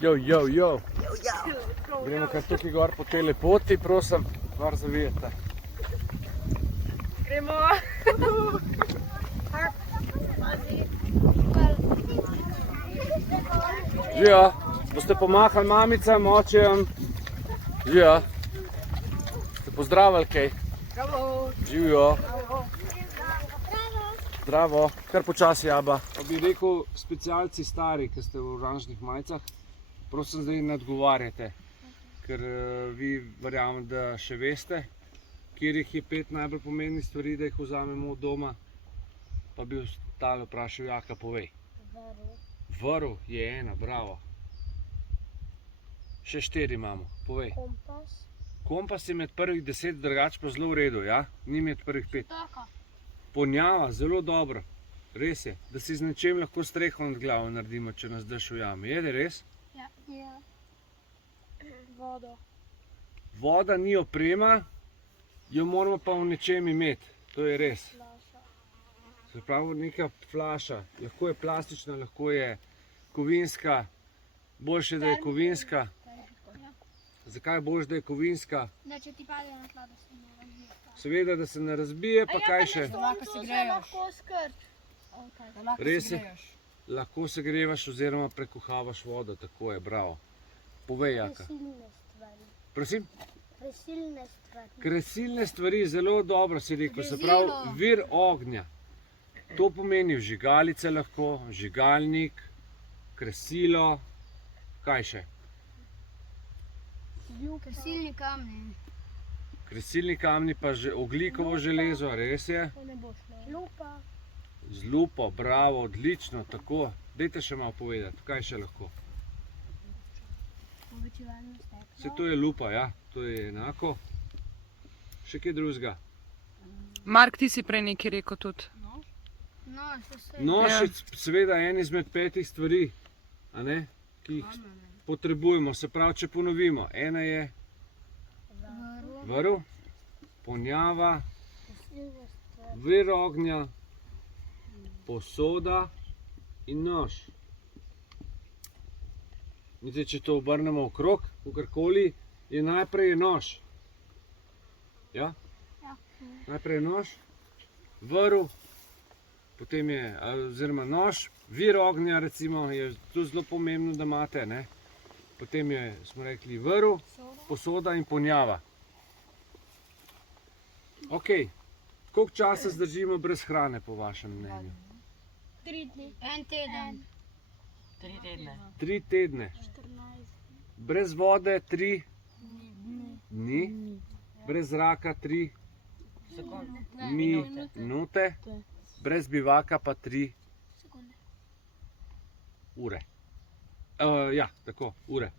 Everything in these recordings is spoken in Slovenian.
Jo. Gremo kar tukaj gor po tej lepoti, prosim, gor zavijete. Gremo. Živijo, boste pomahali mamicam, očem? Živijo, ste pozdravili kaj? Živijo. Zdravo, kar počasi jaba. Bi rekel specialci stari, ki ste v oranžnih majicah, prosim zdaj ne odgovarjate, ker vi verjamem, da še veste, kjerih je 5 najbolj pomembnih stvari, da jih vzamemo od doma, pa bi ostale vprašal, Jaka, povej. Vrv je ena, bravo. Še 4 imamo, povej. Kompas je med prvih 10, drugače pa zelo v redu, ja? Ni med prvih 5. Ponjava, zelo dobro, res je, da si z nečem lahko streho nad glavo naredimo, če nas daš v jami. Je, da res? Ja. Vodo. Voda ni oprema, jo moramo pa v nečem imeti, to je res. Se pravi, neka flaša, lahko je plastična, lahko je kovinska, boljše, da je kovinska. Zakaj je boljše, da je kovinska? Da če ti pade na tla, da se ne razbije. Seveda, da se ne razbije, pa kaj še? Lahko skrt. Res je, lahko segrevaš oziroma prekuhavaš vodo, tako je, bravo. Povej, Jaka. Kresilne stvari. Prosim? Kresilne stvari. Kresilne stvari, zelo dobro si rekel, se pravi vir ognja. To pomeni vžigalice lahko, vžigalnik, kresilo, kaj še? Kresilni kamni. Kresilni kamni pa ogljikovo železo, res je? Lupa. Z lupo, bravo, odlično, tako. Dajte še malo povedati, kaj še lahko? Povečevalno steklo. Se to je lupa, ja, to je enako. Še kaj drugega? Mark, ti si prej nekaj rekel tudi. Nož je seveda en izmed 5 stvari, a ne, ki jih potrebujemo. Se pravi, če ponovimo, ena je vrv, ponjava, vir ognja, posoda in nož. In zdaj, če to obrnemo okrog, kakorkoli, je najprej nož. Ja? Najprej je nož, vrv, potem je, oziroma nož, vir ognja recimo, je tu zelo pomembno, da imate, ne? Potem je, smo rekli, vrv, posoda in ponjava. Ok, koliko časa zdržimo brez hrane, po vašem mnenju? 3 dni. En teden. 3 tedne. 3 tedne. 14. Brez vode 3 dni. Brez zraka 3 minute. Brez bivaka pa 3 ure. Ja, tako, ure.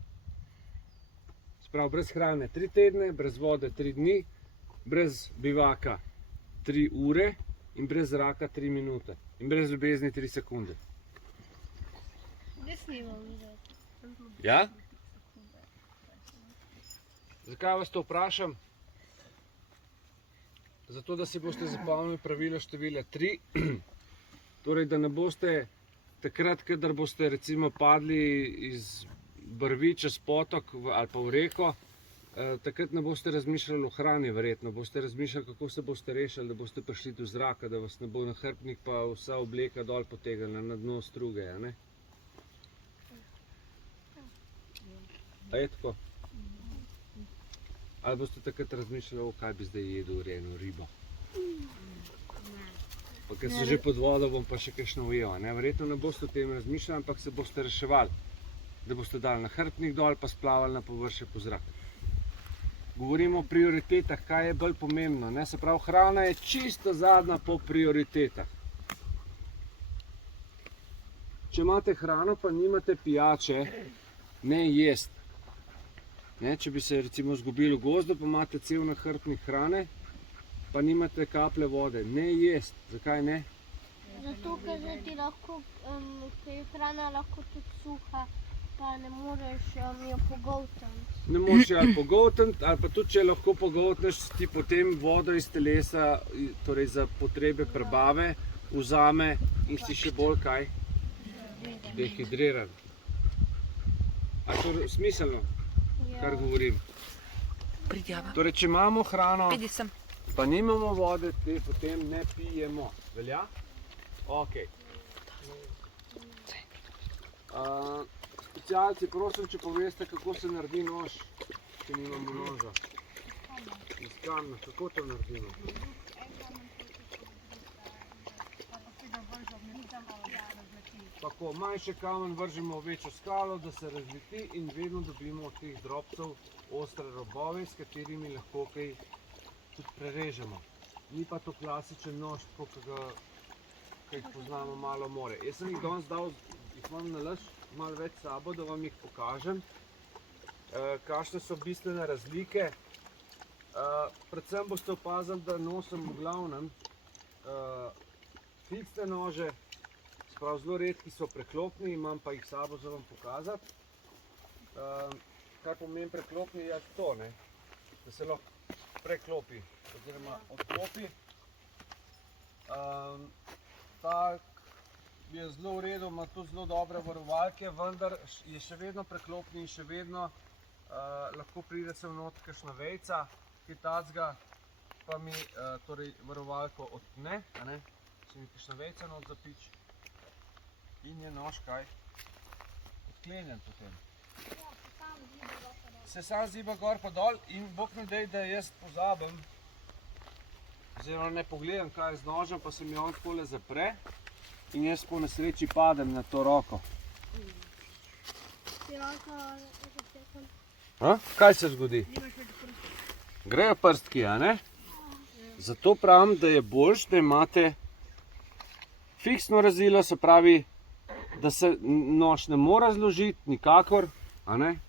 Sprav, brez hrane 3 tedne, brez vode 3 dni, brez bivaka 3 ure in brez zraka 3 minute. In brez ljubezni 3 sekunde. Ja? Zakaj vas to vprašam? Zato, da si boste zapomnili pravilo števila 3. Torej, da ne boste takrat, kadar boste recimo padli iz brvi čez potok ali pa v reko, takrat ne boste razmišljali o hrani verjetno, boste razmišljali, kako se boste rešili, da boste prišli do zraka, da vas ne bo nahrbtnik pa vsa obleka dol potegnila na dno struge, a ne? A je tako? Ali boste takrat razmišljali, kaj bi zdaj jedel eno ribo? Pa ker sem že pod vodo, bom pa še kakšno ujel, ne? Verjetno ne boste o tem razmišljali, ampak se boste reševali, da boste dali nahrbtnik dol pa splavali na površje po zraku. Govorimo o prioritetah, kaj je bolj pomembno, ne? Se pravi, hrana je čisto zadnja po prioritetah. Če imate hrano, pa nimate pijače, ne jesti. Ne? Če bi se recimo izgubili v gozdu, pa imate cel nahrbtnik hrane, pa nimate kaplje vode, ne jesti. Zakaj ne? Zato, ker ti lahko, ker je hrana lahko tudi suha, pa ne moreš jo pogoltniti. Ne moreš jo ali pogoltniti, ali pa tudi če lahko pogoltneš, ti potem vodo iz telesa, torej za potrebe prebave, vzame in si še bolj kaj? Dehidriran. A to je smiselno, kar Ja. govorim? Pridjava. Torej, če imamo hrano, Pridi sem. pa nimamo vode, te potem ne pijemo. Velja? Ok. Specialci, prosim, če poveste, kako se naredi nož, če nimamo noža. Iz kamna, kako to naredimo? Tako, manjši kamen vržemo v večjo skalo, da se razleti in vedno dobimo od teh drobcev ostre robove, s katerimi lahko kaj tudi prerežemo. Ni pa to klasičen nož, tako ki jih poznamo malo more. Jaz sem jih danes dal, jih imam nalaž malo več s sabo, da vam jih pokažem, kakšne so bistvene razlike. Predvsem boste opazili, da nosim v glavnem fiksne nože, sprav zelo redki so preklopni, imam pa jih s sabo za vam pokazati. Kaj pomeni preklopni, je to, ne? Da se lahko preklopi oziroma odklopi. Tak je zelo v redu, ima tudi zelo dobre varovalke, vendar je še vedno preklopni in še vedno lahko pride sem not kakšna vejca, kaj tacga, pa mi torej varovalko odpne, a ne? Se mi kakšna vejca not zapič in je nož kaj? Odklenjen potem. Se sam ziba gor pa dol in bog ne dej, da jaz pozabim, oziroma ne pogledam, kaj je z nožem, pa se mi on takole zapre in jaz po nesreči padem na to roko. Kaj se zgodi? Grejo prstki, a ne? Zato pravim, da je boljše, da imate fiksno rezilo, se pravi, da se nož ne mora zložiti nikakor, a ne?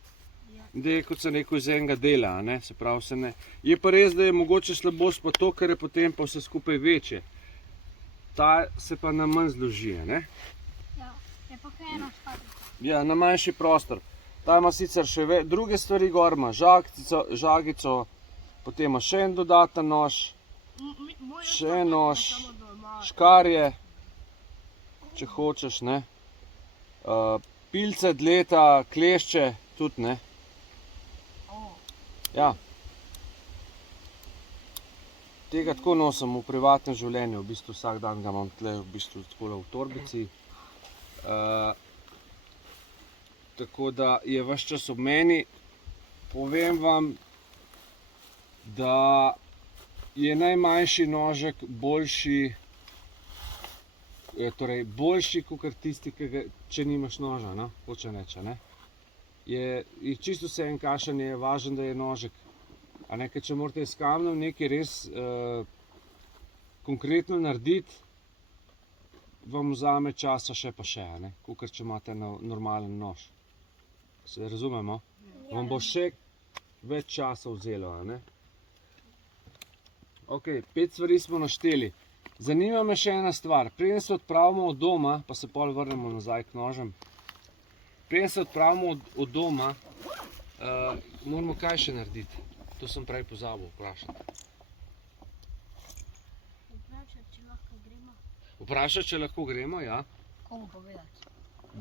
Da je, kot sem rekel, iz enega dela, a ne? Se pravi, se ne. Je pa res, da je mogoče slabost pa to, ker je potem pa vse skupaj večje. Ta se pa na manj zloži, a ne? Ja, je pa kaj ena špatna. Ja, na manjši prostor. Ta ima sicer še druge stvari gor, ima žagico, potem ima še en dodaten nož, še en nož, škarje, če hočeš, ne. Pilce, dleta, klešče, tudi, ne. Ja. Tega tako nosim v privatnem življenju, v bistvu vsak dan ga imam tle v bistvu takole v torbici. Tako da je ves čas ob meni. Povem vam, da je najmanjši nožek boljši, torej boljši kakor tisti, če nimaš noža, no, hoče reči, ne. Je čisto vseeno kakšen je, važno, da je nožek. A ne, ker če morate s kamnom nekaj res konkretno narediti, vam vzame časa še pa še, a ne, kakor če imate normalen nož. Se razumemo? Vam bo še več časa vzelo, a ne. Ok, 5 stvari smo našteli. Zanima me še ena stvar. Preden se odpravimo od doma, pa se pol vrnemo nazaj k nožem. Preden se odpravimo od doma, moramo kaj še narediti? To sem prej pozabil vprašati. Vprašati, če lahko gremo, ja. Komu povedati?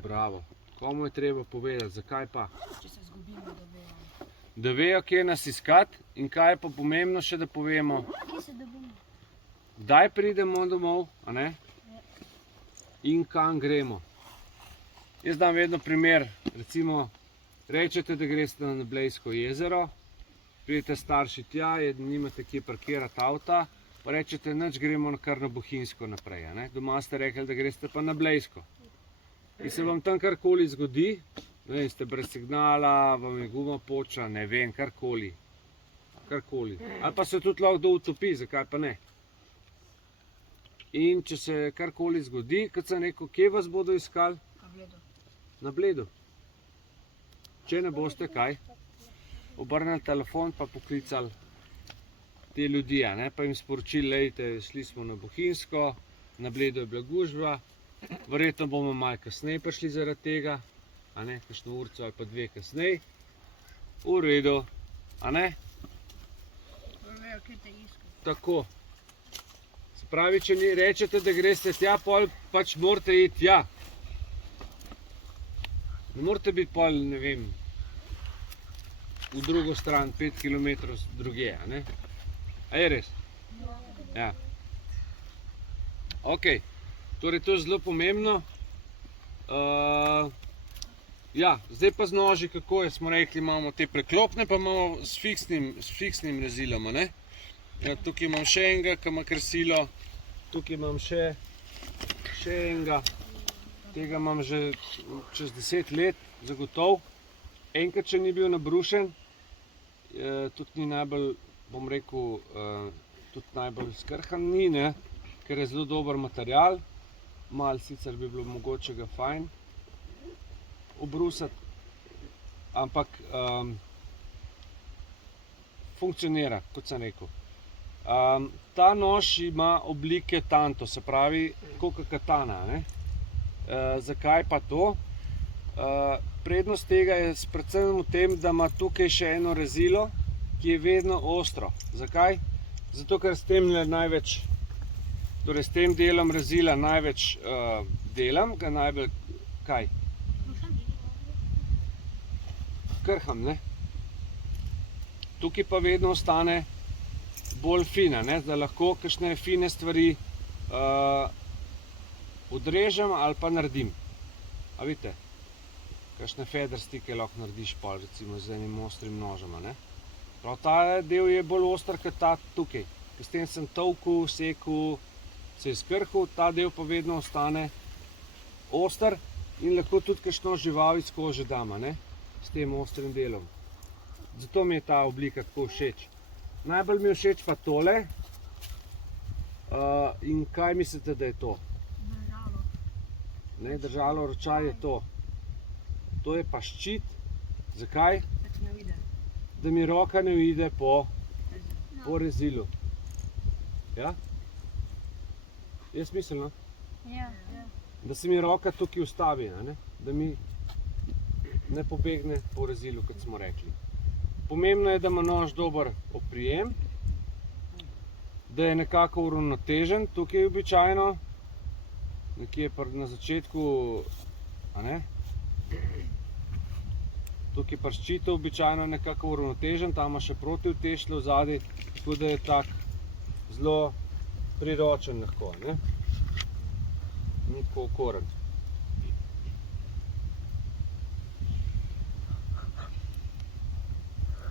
Bravo. Komu je treba povedati, zakaj pa? Če se zgubimo, da vejo. Da vejo, kje nas iskati in kaj je pa pomembno še, da povemo. Kje se dobimo? Kdaj pridemo domov, a ne? In kam gremo. Jaz dam vedno primer, recimo, rečete, da greste na Blejsko jezero, pridete starši tja, nimate kje parkirati avta, pa rečete, nič, gremo kar na Bohinjsko naprej, a ne? Doma ste rekli, da greste pa na Blejsko. In se vam tam karkoli zgodi, ne, ste brez signala, vam je guma poča, ne vem, karkoli. Karkoli. Ali pa se tudi lahko utopi, zakaj pa ne? In če se karkoli zgodi, kot sem rekel, kje vas bodo iskali? Na Bledu. Na Bledu. Če ne boste, kaj? Obrnili telefon pa poklicali te ljudi, a ne? Pa jim sporočili, lejte, šli smo na Bohinjsko, na Bledu je bila gužva, verjetno bomo malo kasneje prišli zaradi tega, a ne, kakšno urco ali pa 2 kasneje. V redu, a ne? Tako. Se pravi, če rečete, da greste tja, pol pač morate iti tja. Ne morate biti pol, ne vem, v drugo stran 5 km drugje, a ne? A je res? Ja. Ok, torej to je zelo pomembno. Ja, zdaj pa z noži, kako je, smo rekli, imamo te preklopne, pa imamo s fiksnim rezilom, a ne? Tukaj imam še enega, ki ima krsilo, tukaj imam še enega, tega imam že čez 10 let, zagotov. Enkrat, če ni bil nabrušen, tudi ni najbolj, bom rekel, tudi najbolj skrhan ni, ne? Ker je zelo dober material, malo sicer bi bilo mogoče ga fajn obrusati, ampak funkcionira, kot sem rekel. Ta nož ima oblike tanto, se pravi kot katana, ne? Zakaj pa to? Prednost tega je predvsem v tem, da ima tukaj še eno rezilo, ki je vedno ostro. Zakaj? Zato, ker s tem največ, torej s tem delom rezila največ delam, ga najbolj, kaj? Krham, ne? Tukaj pa vedno ostane bolj fina, ne? Da lahko kakšne fine stvari odrežem ali pa naredim. A vidite? Kakšne feather stike lahko narediš pol, recimo z enim ostrim nožem, ne? Prav ta del je bolj oster kot ta tukaj. Ker s tem sem tolkel, sekel, se je skrhal, ta del pa vedno ostane oster in lahko tudi kakšno žival iz kože dam, ne? S tem ostrim delom. Zato mi je ta oblika tako všeč. Najbolj mi je všeč pa tole. In kaj mislite, da je to? Držalo. Ne, držalo ročaj je to. To je pa ščit. Zakaj? Da ti ne vide. Da mi roka ne uide po rezilu. Ja? Je smiselno? Ja. Da se mi roka tukaj ustavi, a ne? Da mi ne pobegne po rezilu, kot smo rekli. Pomembno je, da ima nož dober oprijem, da je nekako uravnotežen, tukaj je običajno, nekje na začetku, a ne? Tukaj pa ščito običajno nekako uravnotežen, tam ima še protivtešlo vzadi, tako da je tak zelo priročen lahko, ne? Ni tako okoren.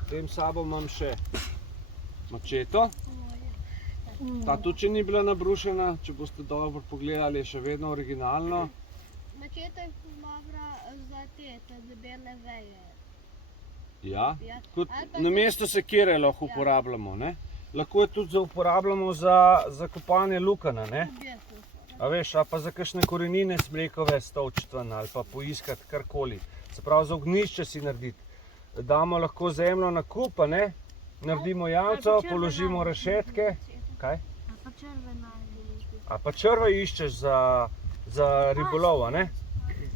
Tem sabo imam še mačeto. Ta tudi, če ni bila nabrušena, če boste dobro pogledali, je še vedno originalno. Mačeta je dobra za te debele veje. Ja, kot namesto sekire lahko uporabljamo, ne? Lahko je tudi uporabljamo za kopanje lukana, ne? A veš, a pa za kakšne korenine smrekove stolčitven ali pa poiskati karkoli. Se pravi, za ognjišče si narediti. Damo lahko zemljo na kup, ne? Naredimo jamco, položimo rešetke. Kaj? A pa črve iščeš za ribolov, ne?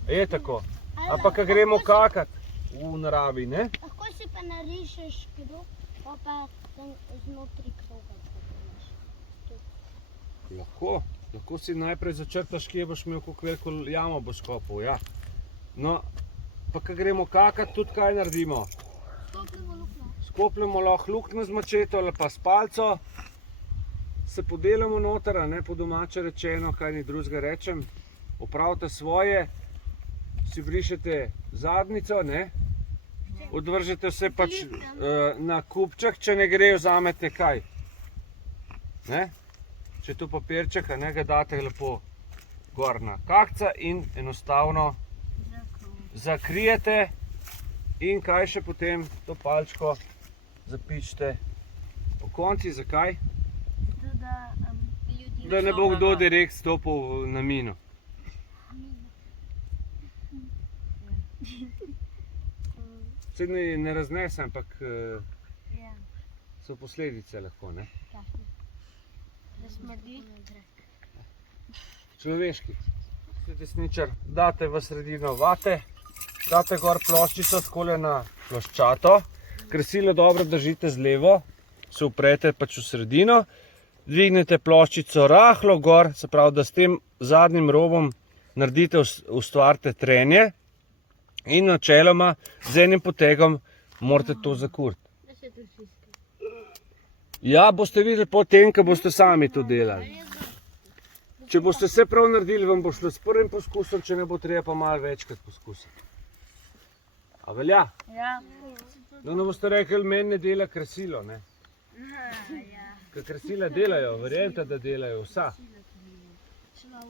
Je tako. A pa ko gremo kakat v naravi, ne? Lahko si pa narišeš krog, pa znotri kroga. Lahko si najprej začrtaš, kje boš imel, koliko veliko jamo boš kopal, ja. No, pa ko gremo kakat, tudi kaj naredimo? Skopljamo lahko luknjo z mačeto ali pa s palco, se podelamo noter, ne, po domače rečeno, kaj ni drugega rečem, opravite svoje, si brišete zadnjico, ne, odvržete vse pač na kupček, če ne gre, vzamete kaj, ne, če je to papirček, ne, ga date lepo gor na kakca in enostavno zakrijete in kaj še potem to palčko zapičite po konci. Zakaj? Da ne bo kdo direkt stopil na mino. Se ne raznese, ampak so posledice lahko, ne? Da smrdi? Človeški. Desničar, date v sredino vate, date gor ploščico takole na ploščato, kresilo dobro držite z levo, se uprete pač v sredino, dvignete ploščico rahlo gor, se pravi, da s tem zadnjim robom naredite, ustvarite trenje in načeloma z enim potegom Morate to zakuriti. Da se to stiska. Ja, boste videli potem, ko boste sami to delali. Če boste vse prav naredili, vam bo šlo s prvim poskusom, če ne bo treba pa malo večkrat poskusiti. A velja? Ja. No, ne boste rekli, meni ne dela krasilo, ne? Ker krasila delajo, verjemite, da delajo vsa.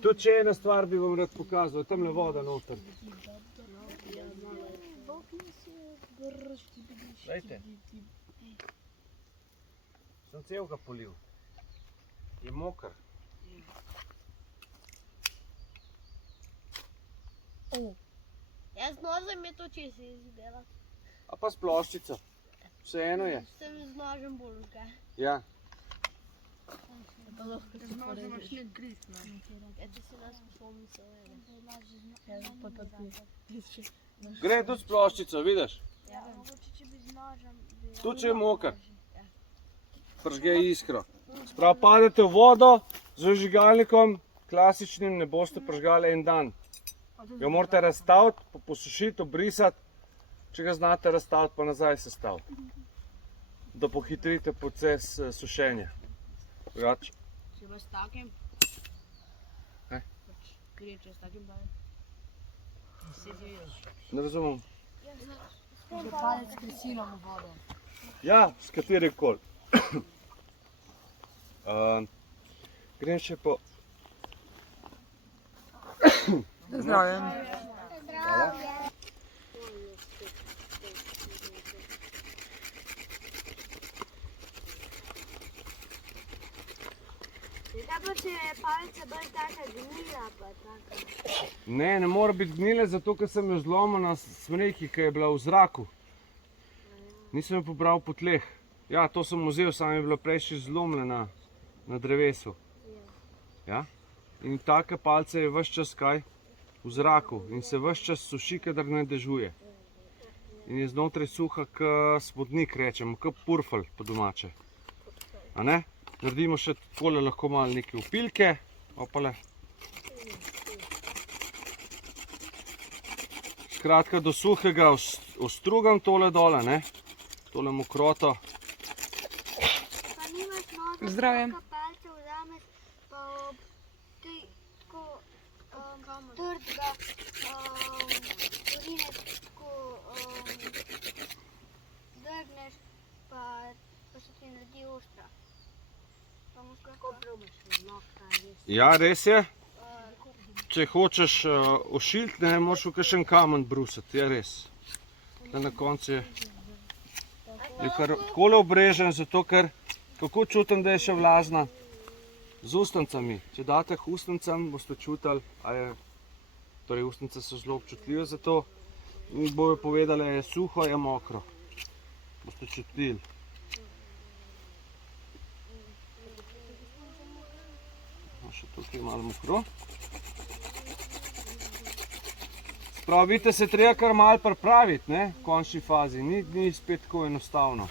Tudi če ena stvar bi vam rad pokazal, tam je voda noter. Glejte. Sem celega polil. Je moker. Jaz z nožem je to čisto izdelati. A pa s ploščico. Vseeno je. S tem z nožem bolj ga. Ja. Pa lahko se porežeš. Eto si nas spomni seveda. Ja, pa Gre tudi s ploščico, vidiš? Ja, mogoče če bi z nožem... Tudi če je moker. Pržge iskro. Sprav padete v vodo z zažigalnikom, klasičnim ne boste pržgali en dan. Jo morate razstaviti, posušiti, obrisati, če ga znate razstaviti, pa nazaj sestaviti. Da pohitrite proces sušenja. Drugače. Če bo s takim? Kaj? Gre, če s takim pa se zvijo. Ne razumem. Že palec kresilom v vodo. Ja, s katerim koli. Grem še po... Zdravje. Kaj pa če je palica bolj taka gnila pa taka? Ne mora biti gnile, zato ker sem jo zlomil na smreki, ki je bila v zraku. Nisem jo pobral po tleh. Ja, to sem vzel, samo je bila prej še zlomljena na drevesu. Ja? In taka palica je ves čas kaj? V zraku in se ves čas suši, kadar ne dežuje. In je znotraj suha, kot spodnik rečemo, kot purfelj po domače. A ne? Naredimo še takole lahko malo neke opilke. Opale. Skratka, do suhega ostrugam tole dole, ne? Tole mokroto. Pa nimaš noža, Zdravje. pa palce vzameš, pa ti tako trdga urineš, tako drgneš, pa se ti naredi ostra. Pa moš kako probaš, lahko res. Ja, res je. Če hočeš ošiliti, ne moraš v kakšen kamen brusiti, je res. Da na koncu je kar takole obrežen, zato ker kako čutim, da je še vlažna? Z ustnicami. Če date k ustnicam, boste čutili, torej ustnice so zelo občutljive za to in bojo povedali, je suho, je mokro. Boste čutili. Še tukaj malo mokro. Prav, vidite, se treba kar malo pripraviti, ne, v končni fazi, ni spet tako enostavno.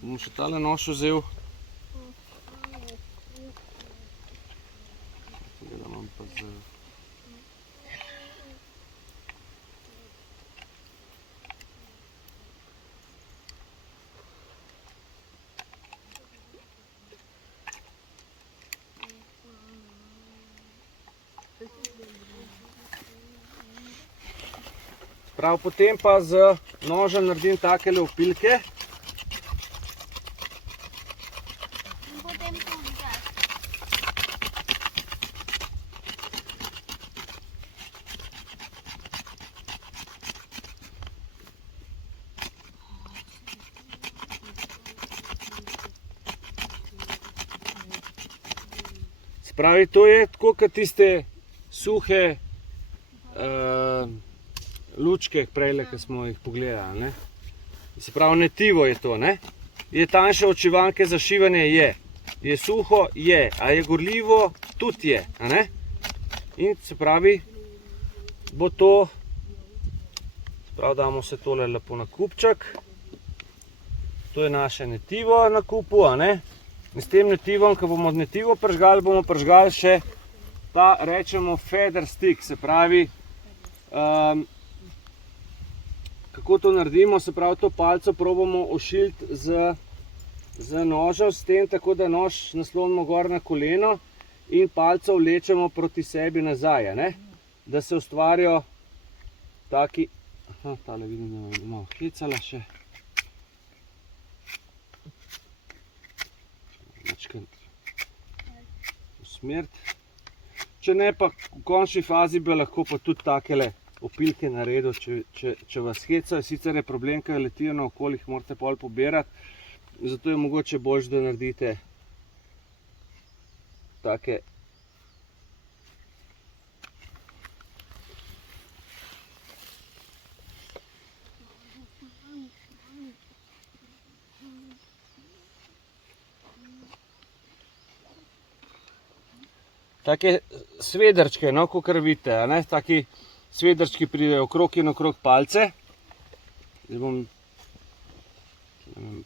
Bom še tale nož vzel. Tega imam pa z... Prav, potem pa z nožem naredim takele opilke. In potem to vzgaš. Spravi, to je tako, kot tiste suhe lučke prejle, ki smo jih pogledali, ne. Se pravi, netivo je to, ne. Je tanjše od šivanke za šivanje? Je. Je suho? Je. A je gorljivo? Tudi je, a ne. In se pravi, bo to, se pravi, damo se tole lepo na kupček. To je naše netivo na kupu, a ne. In s tem netivom, ko bomo netivo pržgali, bomo pržgali še ta, rečemo, feather stick, se pravi, kako to naredimo, se pravi, to palico probamo ošiliti z nožem, s tem, tako da nož naslonimo gor na koleno in palico vlečemo proti sebi nazaj, ne? Da se ustvarijo taki, aha, tale vidim, da je malo hecala še. Usmeriti. Če ne, pa v končni fazi bi lahko pa tudi takele opilke naredil, če vas hecajo. Sicer je problem, ker letijo na okolje, jih morate pol pobirati. Zato je mogoče boljše, da naredite take svedrčke, no, kakor vidite, a ne? Taki svedrčki pridejo okrog in okrog palce. Zdaj bom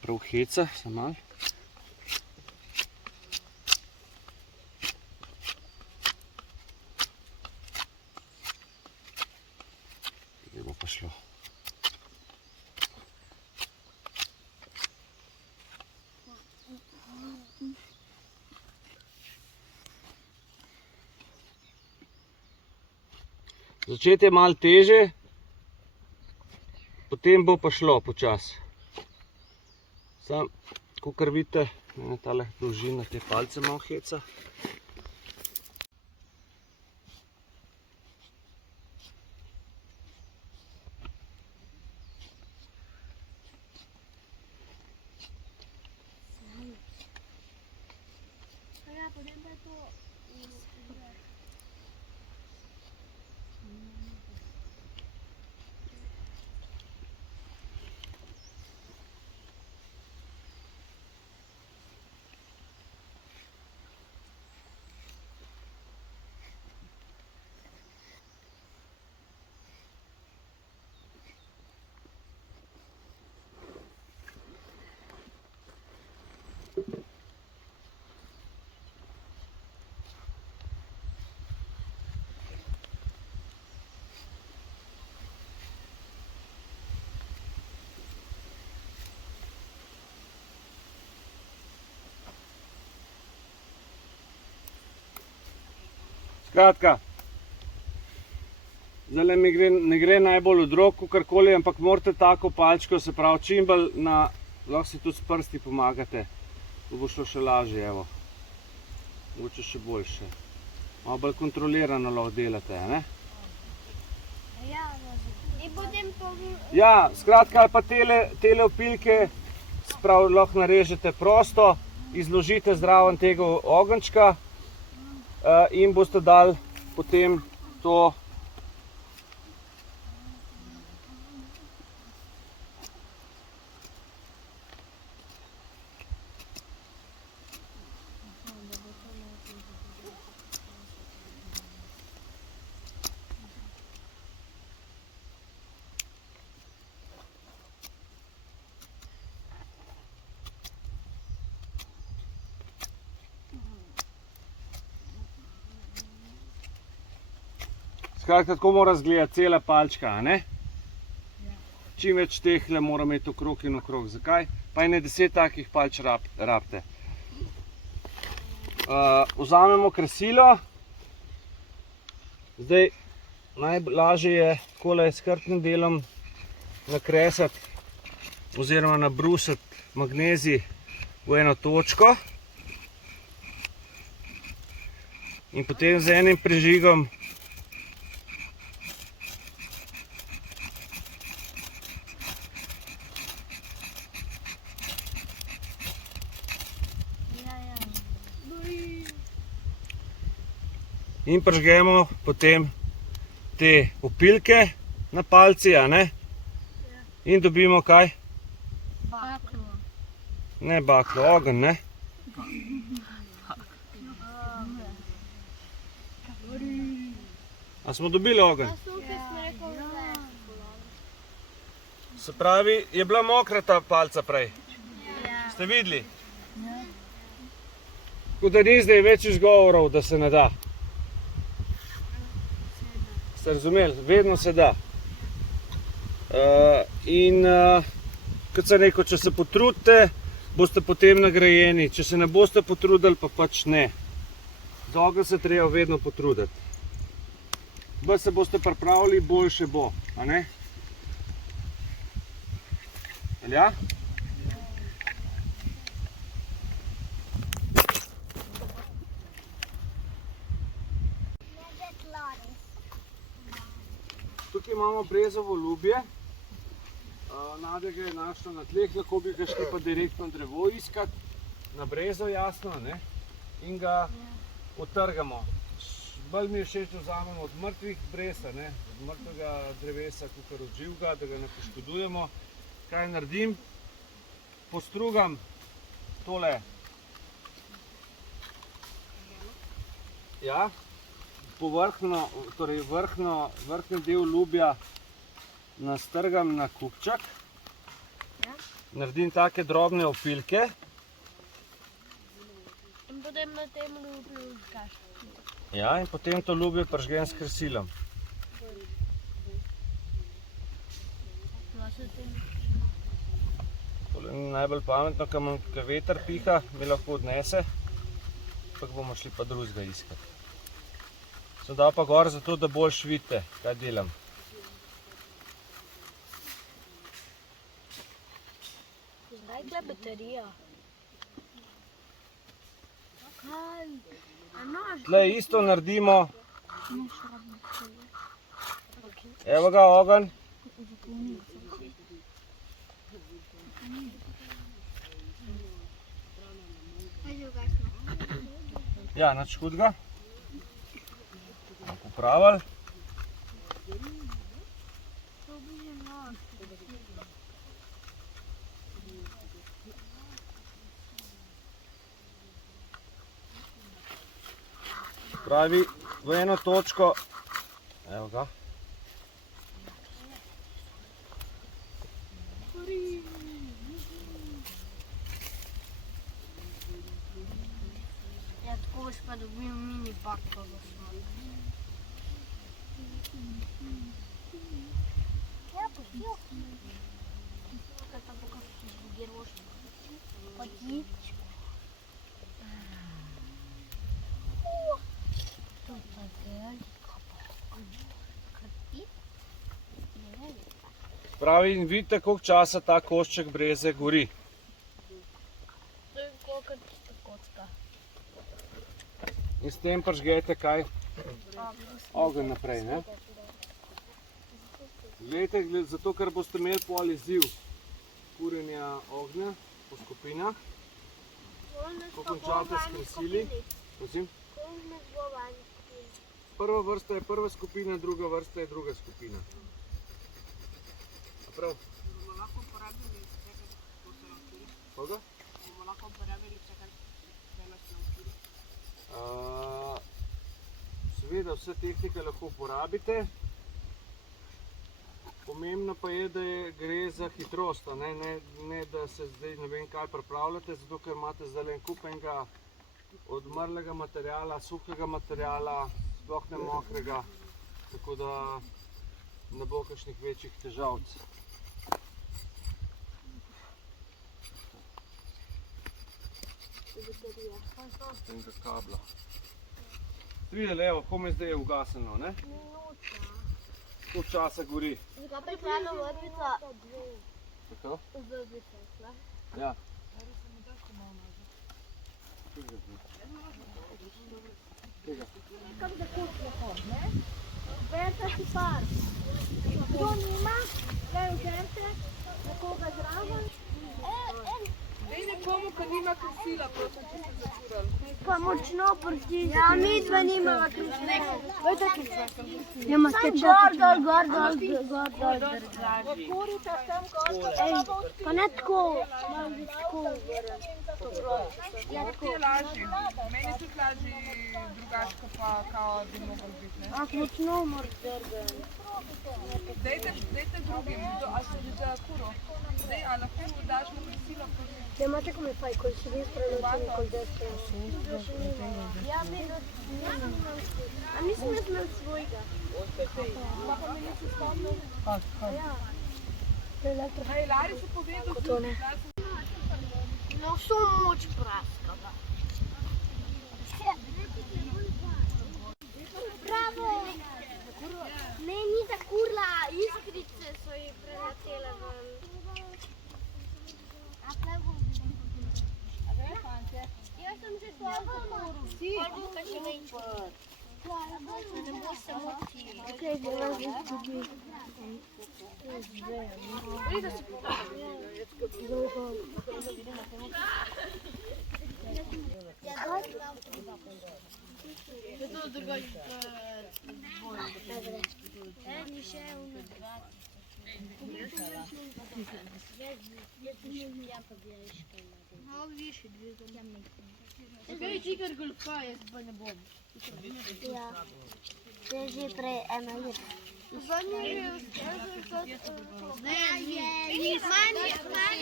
prav heca, samo malo. Zdaj bo pa šlo. Začeti je malo teže, potem bo pa šlo počasi. Sam, kakor vidite, tale dolžina te palce malo heca. Skratka, zdaj mi ne gre najbolj od rok, kakorkoli, ampak morate tako palčko, se pravi, čim bolj na, lahko si tudi s prsti pomagate, to bo šlo še lažje, evo, mogoče še boljše. Malo bolj kontrolirano lahko delate, ne? Ja, skratka, pa tele opilke, se pravi, lahko narežete prosto, izložite zraven tega ogenjčka, in boste dali potem to skratka, tako mora izgledati cela palčka, a ne? Čim več tehle mora imeti okrog in okrog. Zakaj? Pa ene 10 takih palč rabite. Vzamemo kresilo. Zdaj, najlažje je takole s hrbtnim delom nakresati oziroma nabrusiti magnezij v eno točko. In potem z enim prežigom in prižgemo potem te opilke na palci, a ne? In dobimo kaj? Baklo. Ne baklo, ogenj, ne? A smo dobili ogenj? Se pravi, je bila mokra ta palca prej? Ste videli? Tako da ni zdaj več izgovorov, da se ne da. Ste razumeli? Vedno se da. Kot sem rekel, če se potrudite, boste potem nagrajeni. Če se ne boste potrudili, pa pač ne. Za ogenj se treba vedno potruditi. Bolj se boste pripravili, boljše bo, a ne? Ja? Tukaj imamo brezovo lubje. Nadja ga je našla na tleh, lahko bi ga šli pa direktno drevo iskat, na brezo jasno, ne? In ga utrgamo. Bolj mi je všeč, da vzamemo od mrtvih brez, ne? Od mrtvega drevesa, kakor od živega, da ga ne poškodujemo. Kaj naredim? Postrugam tole. Ja, povrhno, torej vrhnji del lubja nastrgam na kupček. Naredim take drobne opilke. In potem na tem lubju žgaš. Ja, in potem to lubje pržgem s kresilom. Tole ni najbolj pametno, ker veter piha, mi lahko odnese, pa bomo šli pa drugega iskati. Sem dal pa gor zato, da boljš vidite, kaj delam. Zdaj gle baterija. Kaj? Tle isto naredimo. Evo ga ogenj. Ja, nič hudega. Popravili. Pravi v eno točko, evo ga. Ja, tako boš pa dobil mini baklo za smrt. Ja, poštil. Kaj pa bo kakšen drugi rožnik? Podičko. To pa velika bakla. Pravi, in vidite, koliko časa ta košček breze gori. To je kolikor tista kocka. In s tem pržgete kaj? Ogenj naprej, ne? Glejte, zato ker boste imeli pol izziv kurjenja ognja po skupinah. Ko končate s kresili. Prosim? Prva vrsta je prva skupina, druga vrsta je druga skupina. Prav? Bomo lahko uporabili vse, kar se naučili? Koga? Bomo lahko uporabili vse, kar se naučili? Seveda vse tehnike lahko uporabite. Pomembno pa je, da gre za hitrost, ne da se zdaj ne vem kaj pripravljate, zato ker imate zdaj en kup enega odmrlega materiala, suhega materiala, sploh ne mokrega, tako da ne bo kakšnih večjih težavc. Enega kabla. Ste videli, evo, komaj zdaj je ugasnjeno, ne? Koliko časa gori? Zakaj pa je hrana vrbica? Tako? Vrbica, Ja. Kam za kot prehod, ne? Berta si par. Kdo nima, gledaj vzemte, nekoga zraven. Dej nekomu, ko nima kresila, prosim, če ste začurali. Pa močno prstiži. Ja, mi dva nimava kresila. Vete, ki se. Nima skečati. Gor, dol. Kurita sem košta. Pa ne tako. Malo bi tako. Ja, ti je lažji. Meni je tudi lažji drugačko pa kao bi mogel biti, ne? Ah, močno moraš drgati. Dejte drugim, a se že za kuro. Dej, a lahko daš mu kresilo, prosim. Nema če come fai col sinistro e non tieni col destro? Ja, a mislim da smo svojega. Pa mi nisi spomnil? Ja. Hej, Lari si povedal, To ne. da so No, so moč praskava. Bravo! Ne, ni zakurla, iskrice so ji preletele ven. Jaz sem že toliko zakuril. Si? Pa še več. Ne boš se motil. Okej, gremo zdaj izgubi. Prida si Kaj tigar golfa, jaz pa ne bom. Ja, to je že prej ena leta.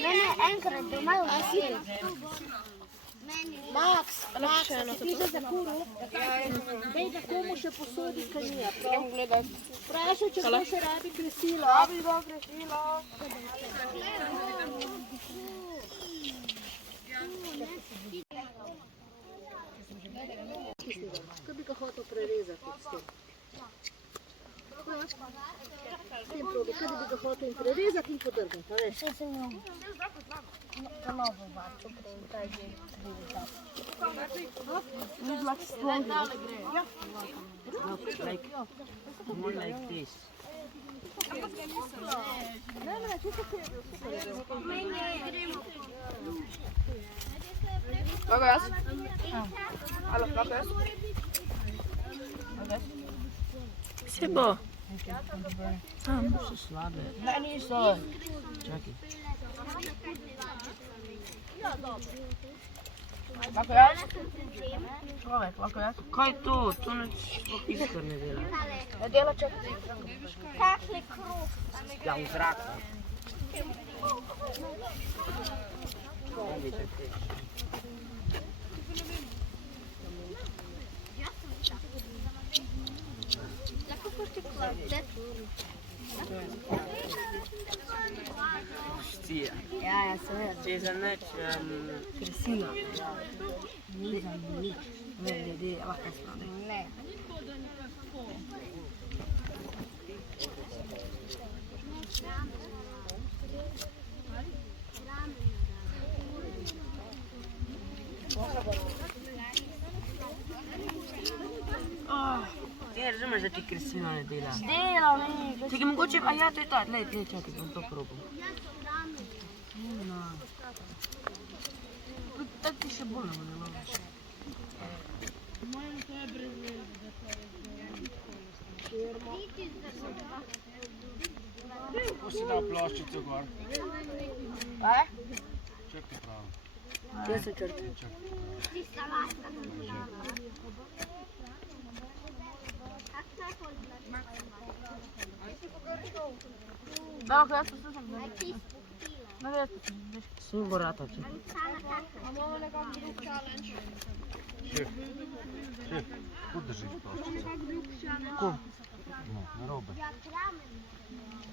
Ne, enkrat doma vsi. Max, ti že zakuril? Dej, da komu še posodi kanija. Vprašaj, če kdo še rabi kresilo. Rabimo kresilo. Kaj bi ga hotel prerezati s tem? S tem probi, kaj bi ga hotel prerezati in podrgati, a veš? More like this. Lahko jaz? Alo, lahko jaz? Se bo. Sam so slabe. Ne, niso. Čakaj. Lahko jaz? Človek, lahko jaz? Kaj je to? To ne iskar ne dela. Ne dela čakaj. Kakšne kruh. Ja, v zraku. Šcija. Ja, seveda. Če je za nič, Kresilo. Ni za nič. Ne, glede, lahko sprade. Ne. Ti ne razumeš, da ti kresilo ne dela. Dela, ne. Čakaj, mogoče, a ja, to je ta, lej, čakaj, bom to probal. Tako ti še bolj ne loviš. Ko si dal ploščico gor. Kaj? Čakaj prav. Kje so črke? Da, lahko jaz poslušam. Ne, jaz poslušam. Svi bo rata, čakaj. Imamo nekak drug challenge. Šef, kot držiš ploščico? Ko? No, narobe.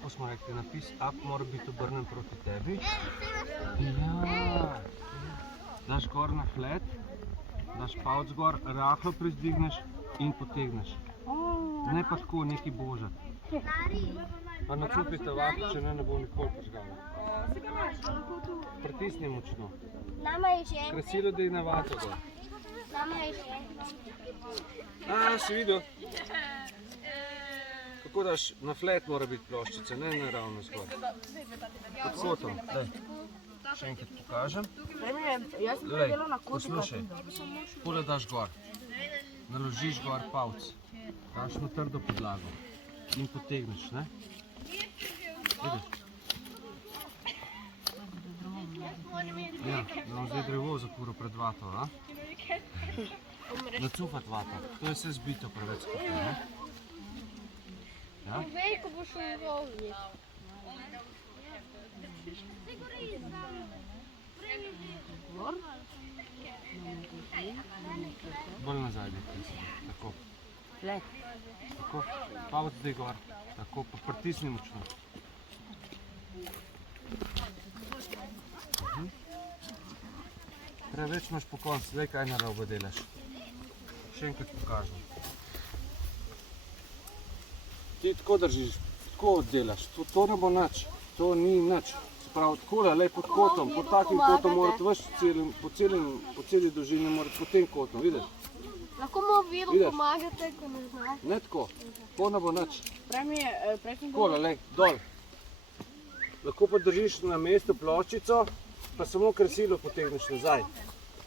Ko smo rekli, napis up mora biti obrnen proti tebi. Ja. Daš gor na flat, daš palc gor, rahlo prizdvigneš in potegneš. Ne pa tako neki božat. Pa nacupite vako, če ne bo nikoli požgala. Pritisni močno. Nama je še en. Kresilo, da je na vato gor. Nama je še en. A, si videl? Kako daš, na flat mora biti ploščica, ne naravno zgor. Tako to, daj. Še enkrat pokažem. Glej, poslušaj, takole daš gor, naložiš gor palc, daš na trdo podlago in potegneš, ne? Vidiš? Ja, imam zdaj drevo zakuril pred vato, a? Nacufat vato, to je vse zbito preveč skupaj, ne? Ja? Vej, ko boš v lovni. Bolj nazaj bi pritisnil, tako. Flat. Tako, palec zdaj gor, tako, pa pritisni močno. Preveč imaš po koncu, zdaj kaj narobe delaš. Še enkrat pokažem. Ti tako držiš, tako delaš, to ne bo nič, to ni nič. Se pravi, takole, lej pod kotom, pod takim kotom morate veš, po celi dolžini morate pod tem kotom, vidiš? Lahko mu vidu Vidiš? pomagate, ko ne zna. Ne tako, to ne bo nič. Prejšnji Takole, lej, dol. Lahko pa držiš na mestu ploščico, pa samo kresilo potegneš nazaj.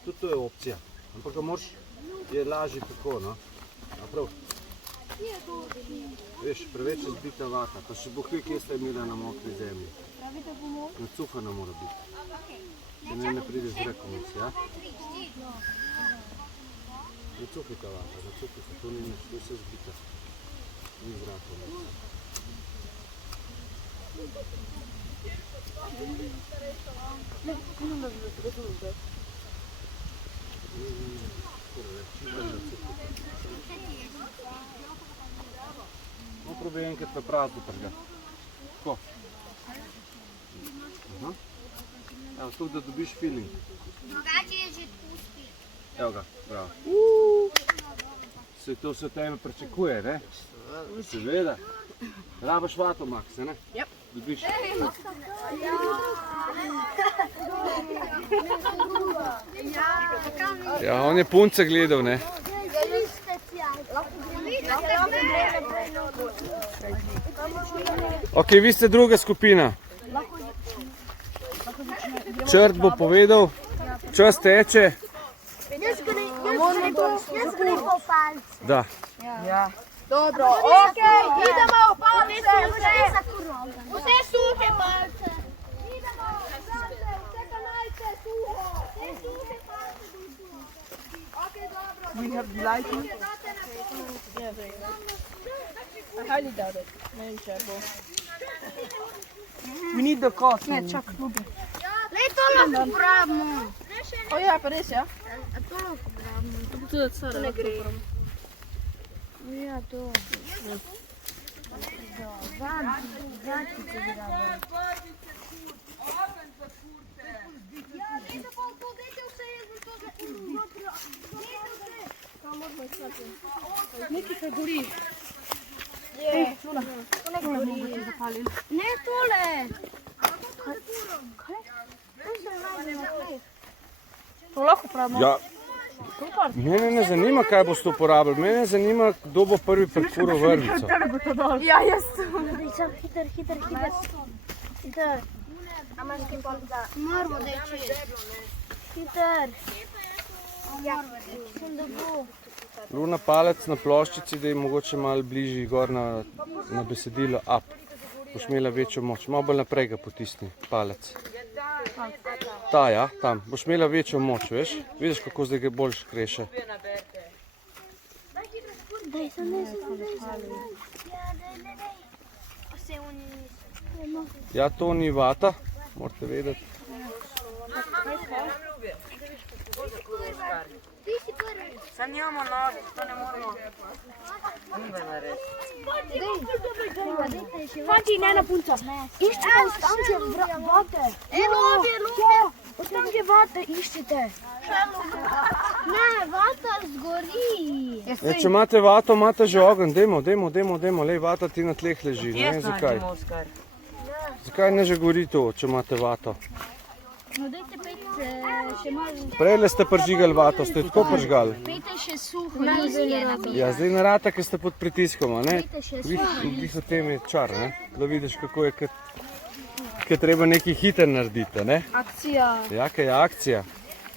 Tudi to je opcija. Ampak ga moraš, je lažje tako, no. A prav. Veš, preveč je zbita vata, pa še boh ve, kje ste imela na mokri zemlji. Nacufana mora biti. Če ne pride z rekomic, ja? Nacufita vata, nacufita, to ni nič, to je vse zbita. Ni zrakom. No, probaj enkrat na prazno pržgati. Tako. Evo, tako da dobiš feeling. Drugače je že pusti. Evo ga, bravo. Se to se tebe pričakuje, ne? Seveda. Rabaš vato, Max, ne? Yep. Dobiš. Ja, on je punce gledal, ne? Ok, vi ste druga skupina. Črt bo povedal, čas teče. Jaz grem po palce. Da. Ja. Dobro, okej, idemo v palce, Vse suhe palce. idemo, vse kanajce, suho. Vse suhe palce, okej, dobro. We have the lighting. I highly doubt it. Ne vem, če bo. We need the cost. Ne, čak, ljubi. Lej, to lahko uporabimo. O ja, pa res, ja. A to lahko uporabimo. To bo tudi od sada. Ne gre. Ja, to. Zadnjice bi rabili. Nekaj kaj gori. Ne tole. To lahko pravimo. Ja. Mene ne zanima, kaj boste uporabili. Mene zanima, kdo bo prvi prekuril vrvico. Ja, jaz. Hiter. Hiter. A imaš kaj polka? Moramo deči. Hiter. Sem da bo. Luna palec na ploščici, da je mogoče malo bližji gor na besedilo up. Boš imela večjo moč. Malo bolj naprej ga potisni palec. Ta, ja, tam. Boš imela večjo moč, veš? Vidiš, kako zdaj ga bolj kreše. Daj, sem. Ja, daj. Vse oni. Ja, to ni vata, morate vedeti. Ti si prvi. Sad nimamo noge, to ne moramo. Niva narediti. Fanti, ne napunca. Iščite ostanke vate. Ostanke vate iščite. Ne, vata zgori. Ja, če imate vato, imate že ogenj. Dajmo. Lej, vata ti na tleh leži. Ne vem, Jaz zakaj. naredimo, Oskar. Zakaj ne že gori to, če imate vato? No, dajte pejte še malo. Prejle ste pržgali vato, ste tako pržgali. Pejte še suho listje. Ja, zdaj ne rata, ker ste pod pritiskom, a ne? Pejte še suho. Glih v tem je čar, ne? Da vidiš, kako je, kad treba nekaj hiter narediti, ne? Akcija. Ja, kaj je akcija.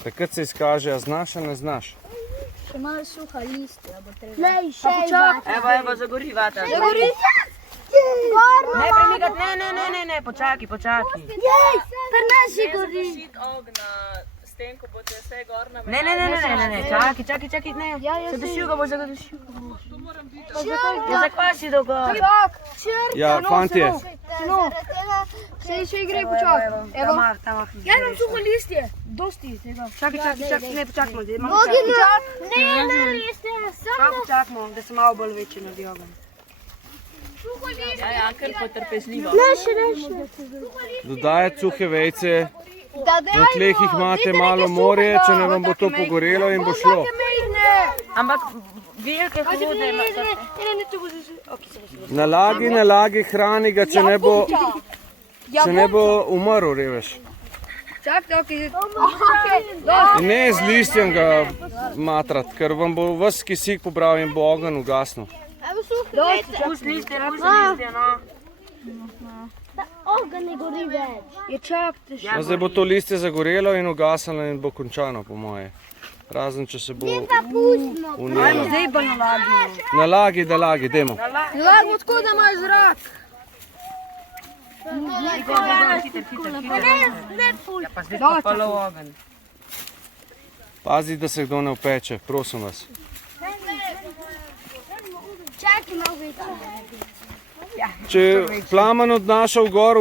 Takrat se izkaže, a znaš, a ne znaš. Še malo suha listja bo treba. Lej, še Evo, zagori vata. Zagori. Ne premikati, ne, počakaj. Jej, pri nas že gori. Ne, čakaj, ne. Se dušil ga bo zadušil. Ja, zakaj si dolgo? Ja, fantje, Še igre počak. Evo. Tam. Ja imam suho listje. Dosti tega. Čakaj, ne, počakajmo. Nogi ne listje, samo. Počakajmo, da se malo bolj večji naredi ogenj. Ja, kar potrpežljivo. Dodajati suhe vejce, na tleh jih imate malo morje, če ne vam bo to pogorelo in bo šlo. Ampak velike hude. Nalagi, hrani ga, če ne bo umrl, reveš. In ne z listjem ga matrat, ker vam bo ves kisik pobral in bo ogenj ugasnil. Pust listje, rabi se listje, no. Ogen ne gori več. No, zdaj bo to listje zagorelo in ugasnilo in bo končano, po moje. Razen, če se bo Pa pustimo. unelo. Zdaj pa nalagi. Nalagi, dajmo. Nalagi, odkud da imaš zrak? Ne pusti. Ja, pa zdaj pa palo ogen. Pazi, da se kdo ne upeče, prosim vas. Čakaj malo več. Če plamen odnaša v gor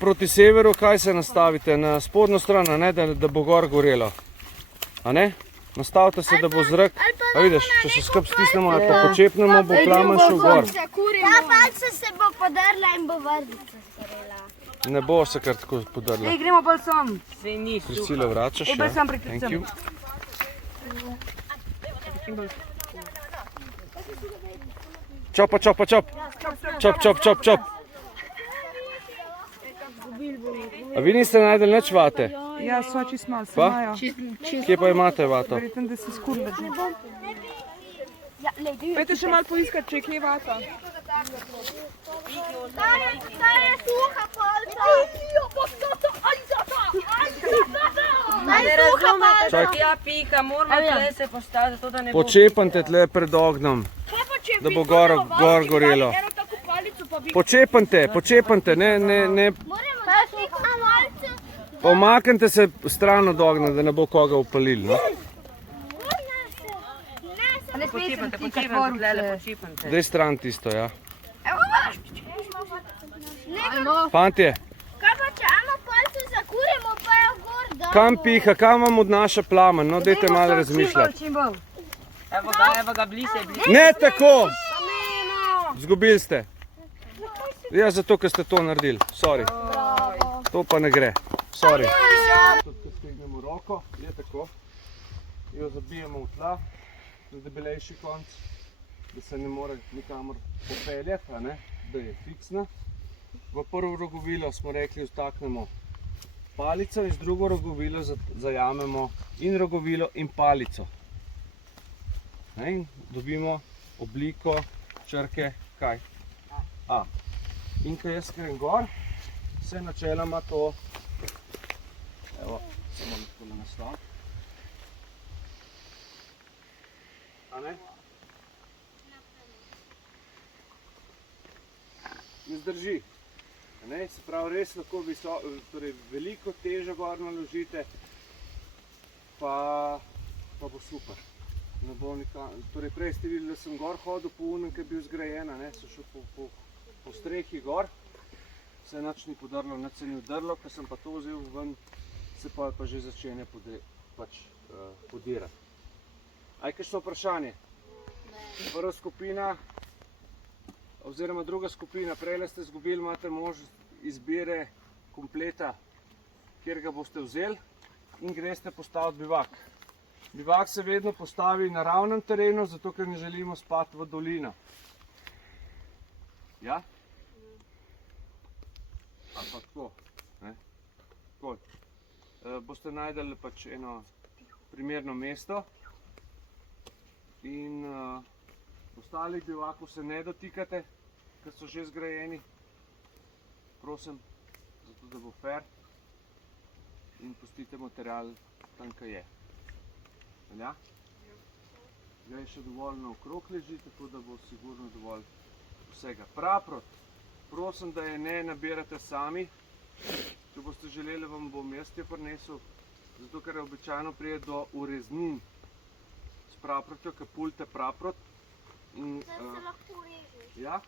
proti severu, kaj se nastavite? Na spodnjo stran, a ne, da bo gor gorelo. A ne? Nastavite se, da bo zrak. A vidiš, če se skup stisnemo ali pa počepnemo, bo plamen šel gor. Ta palca se bo podrla in bo vrdica skorela. Ne bo se kar tako podrla. Gremo bolj som. Sej ni Priscila, vračaš? bolj sam Ja? Thank you. Čop. A vi niste najdeli nič vate? Ja, sva čist malo, Pa? imajo. Kje pa imate vato? Verjetno, da se skurne. Pejte še malo poiskati, če je kje vata. Ta je suha palca. Ne razumete, da ja pika, moramo tle se postaviti, zato da ne bo... Počepante tle pred ognom, da bo gor gorelo. Počepante, ne. Pa umaknite se stran od ogna, da ne bo koga upalil. No? Počipante, tlele počipante. Daj stran tisto, ja. Fantje, Kaj pa če eno palco zakurimo, pa je gor dol. kam piha, kam vam odnaša plamen? No, dajte malo razmišljati. Evo ga, blise. Ne tako! Zgubili ste. Ja, zato, ker ste to naredili. Sorry. To pa ne gre. Sorry. Tudi stegnemo roko, je tako. Jo zabijemo v tla, na debelejši konc, da se ne more nikamor popeljati, a ne? Da je fiksna. V prvo rogovilo smo rekli, vstaknemo palico in z drugo rogovilo zajamemo in rogovilo in palico. Ne? In dobimo obliko črke, kaj? A. In ko jaz grem gor, se načeloma to, evo, samo tako nastav. A ne? Ne zdrži. Ne? Se pravi, res lahko torej veliko težo gor naložite, pa bo super. Ne bo torej, prej ste videli, da sem gor hodil po unem, ki je bil zgrajen, ne? Sem šel po strehi gor, se nič ni podrlo, nič se ni udrlo, ko sem pa to vzel ven, se pa že začne podirati. Aj kakšno vprašanje? Prva skupina, oziroma druga skupina, prejle ste izgubili, imate možnost izbire kompleta, kjer ga boste vzeli in greste postaviti bivak. Bivak se vedno postavi na ravnem terenu, zato ker ne želimo spati v dolino. Ja? Ali pa tako. Ne? Tako. Boste najdeli pač eno primerno mesto in ostalih bivakov se ne dotikate, ker so že zgrajeni. Prosim, zato da bo fair in pustite material tam, kaj je. Velja? Zdaj še dovolj naokrog leži, tako da bo sigurno dovolj vsega. Praprot, prosim, da je ne nabirate sami. Če boste želeli, vam bom jaz te prinesel, zato ker običajno prije do ureznin s praprotjo, ki pulte praprot. In, lahko režeš. ja?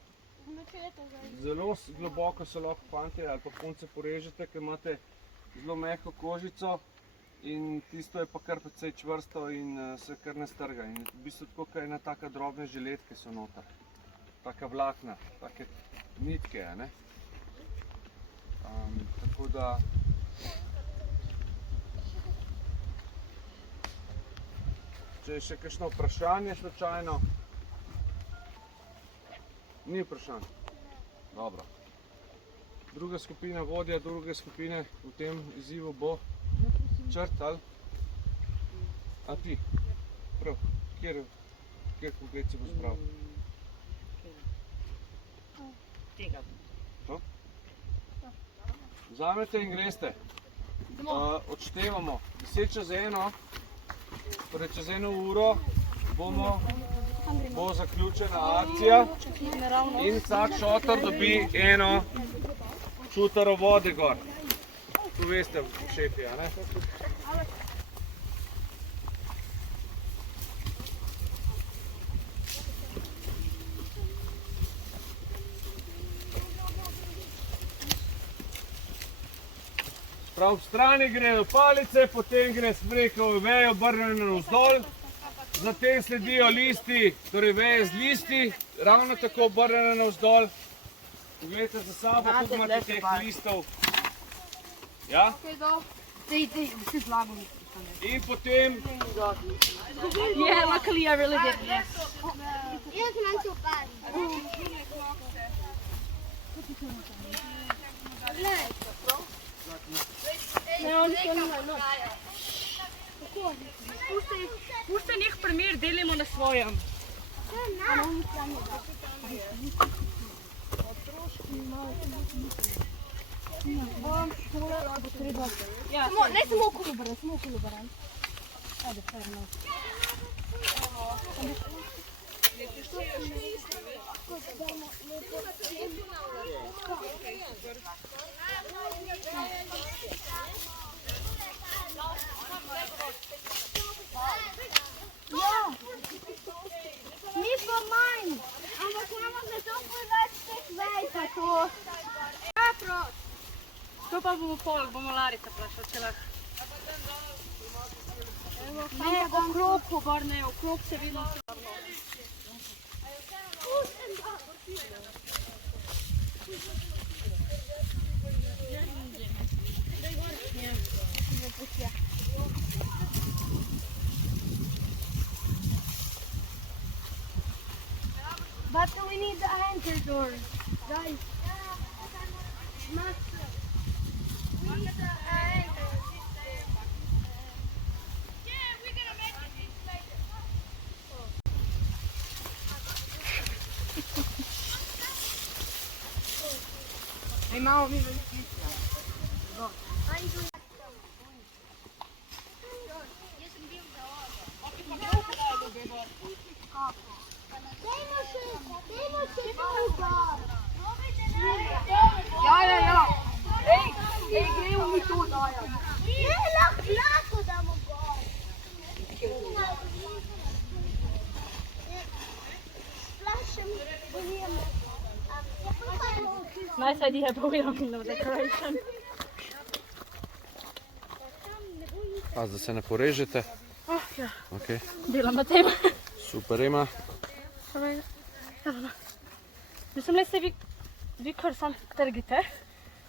Zelo globoko se lahko fantje ali pa punce porežete, ker imate zelo mehko kožico in tisto je pa kar precej čvrsto in se kar ne strga. In v bistvu tako, kot ena taka drobne žiletke so noter. taka vlakna, take nitke, a ne. Tako da če je še kakšno vprašanje slučajno? Ni vprašanj? Dobro. Druga skupina, vodja druge skupine v tem izzivu bo črtal. A ti? Prav. Kjer komplet si bo spravil? Tega. To? Vzamete in greste. Odštevamo 10 čez 1. Torej čez 1 uro bo zaključena akcija in vsak šotor dobi eno šutaro vode gor. Tu veste, šefi, a ne? Prav v strani gredo palice, potem gre smreka v vejo obrnjeno navzdol, zatem sledijo listi, torej veje z listi, ravno tako obrnjeno navzdol. Poglejte za sabo, tudi imate teh listov. Ja? In potem Yeah, luckily I really did. Jaz imam to par. Pusti njih primer, delimo na svojem. Ne samo kolubaran, samo kolubaran. Ajde, ferno. Ja, mi pa manj, ampak imamo zato več teh vej, tako. Ja, proč. To pa bomo pol, bomo Larisa vprašali, če lahko. Ne, okrog obrnejo, okrog se vidno se vrno. But we need the anchor door, guys. Master. We need the anchor. Yeah, we're gonna make it later. Ej, malo mi veliko. Dajmo še dolgo. Ja. Ej, gremo mi to dajati. Ne, lahko damo gor. Splašem, bojimo. Nice idea, but we don't know decoration. A zdaj se ne porežete? Ja. Okay. Delam na tem. Super, Ema. Da sem le se vi kar sam trgite,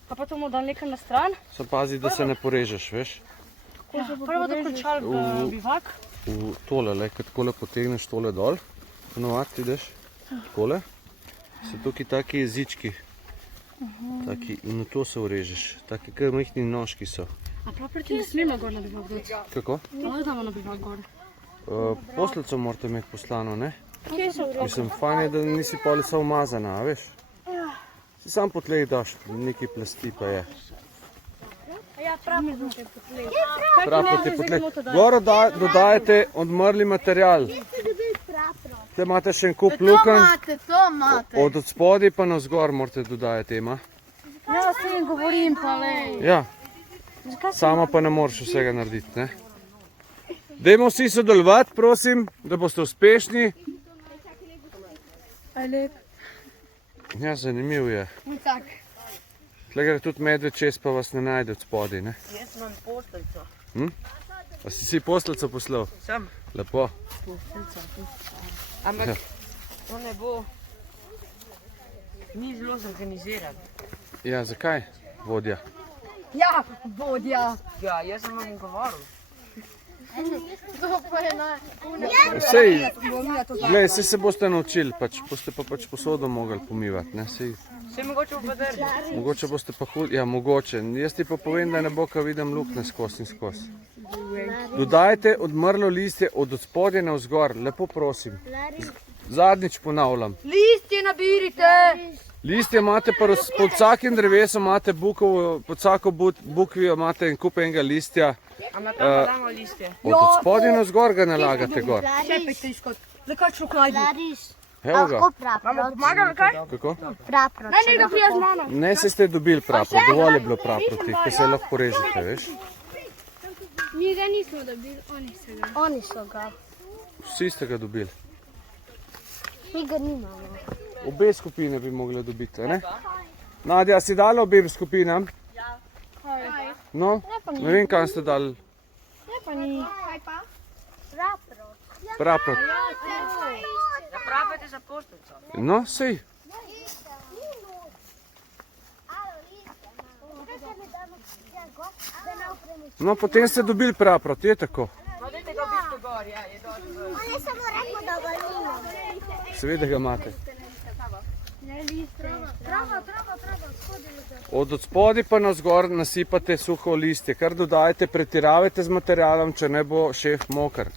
pa to bomo dali nekaj na stran. Samo pazi, da se ne porežeš, veš? Prvo da končali v bivak. V tole, kad takole potegneš tole dol, ponovadi ideš, takole, so tukaj taki jezički, taki, in v to se urežeš, taki kar majhni nožki so. A prav proti ne smemo gor na bivak dati? Kako? Ali damo na bivak gor? Poslico morate imeti poslano, ne? Kje so v Mislim, fajn je, da nisi polisa umazana, a veš? Si sam po tleh daš, neki plasti pa je. Ja, prav mi znate potlej. Prav po te potleh. Gor dodajate odmrli material. Tle imate še en kup lukenj. To imate. Od spodaj pa navzgor morate dodajati, Ema. Ja, s tem govorim pa lej. Ja, sama pa ne moreš vsega narediti, ne? Dajmo vsi sodelovati, prosim, da boste uspešni. Ja, zanimiv je. Tle gre tudi medved čez, pa vas ne najde od spodaj, ne? Jaz imam posteljico. A si posteljico poslal? Sem Lepo. posteljica. Ampak to ne bo. Ni zelo zorganiziran. Ja, zakaj, vodja? Ja, vodja. Ja, jaz sem vam govoril. Sej, glej, sej se boste naučili, boste pa posodo mogli pomivati, ne, sej. Vse mogoče v podrži. Mogoče boste pa hud, ja, mogoče. Jaz ti pa povem, da ne bo, ko vidim luknje skozi in skozi. Dodajte odmrlo listje od spodje navzgor, lepo prosim. Zadnjič ponavljam. Listje nabirite. Listje imate pod vsakim drevesom, imate bukovo, pod vsako bukvijo imate en kup enega listja. A na to pa damo listje. Od spodje navzgor ga nalagate gor. Čepajte izkot. Zakaj človek najde? Evo ga. Mama pomaga ali kaj? Kako? Praprot. Naj nekdo prija z mano. Ne se ste dobili praprot, dovolj je bilo praproti, ki se lahko porežete, veš. Mi ga nismo dobili, oni so ga. Vsi ste ga dobili. Mi ga nimamo. Obe skupine bi mogli dobiti, ne? Nadja, si dala obem skupinam? Ja. No, ne vem, kam ste dali. Ne pa ni. Kaj pa? Praprot. Praprot. Ja, pravite za postelco. No, sej. No, potem ste dobili praprot, je tako. No, dajte ga v bistvu gor, ja, je dobro. On je samo rekel, da ga nimamo. Seveda ga imate. Trava, shodili. Od spodaj pa navzgor nasipate suho listje, kar dodajate, pretiravajte z materialom, če ne bo šef moker.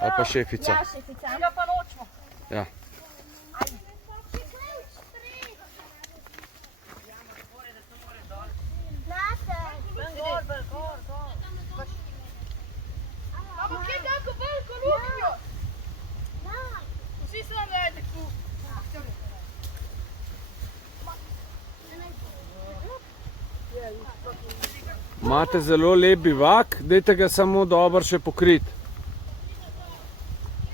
Ali pa šefica. Ja, pa nočemo. Ja. Ampak kje tako veliko luknjo? Vsi so nam vedeli tu. Imate zelo lep bivak, dajte ga samo dobro še pokriti.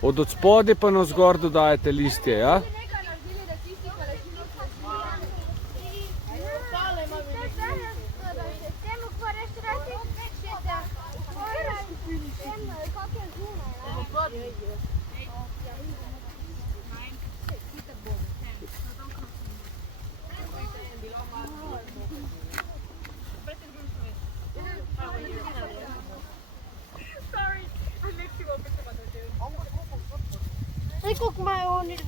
Od spodaj pa navzgor dodajate listje, ja? Nekaj naredili, da tisti, ki rečimo, Zdaj, koliko imajo oni?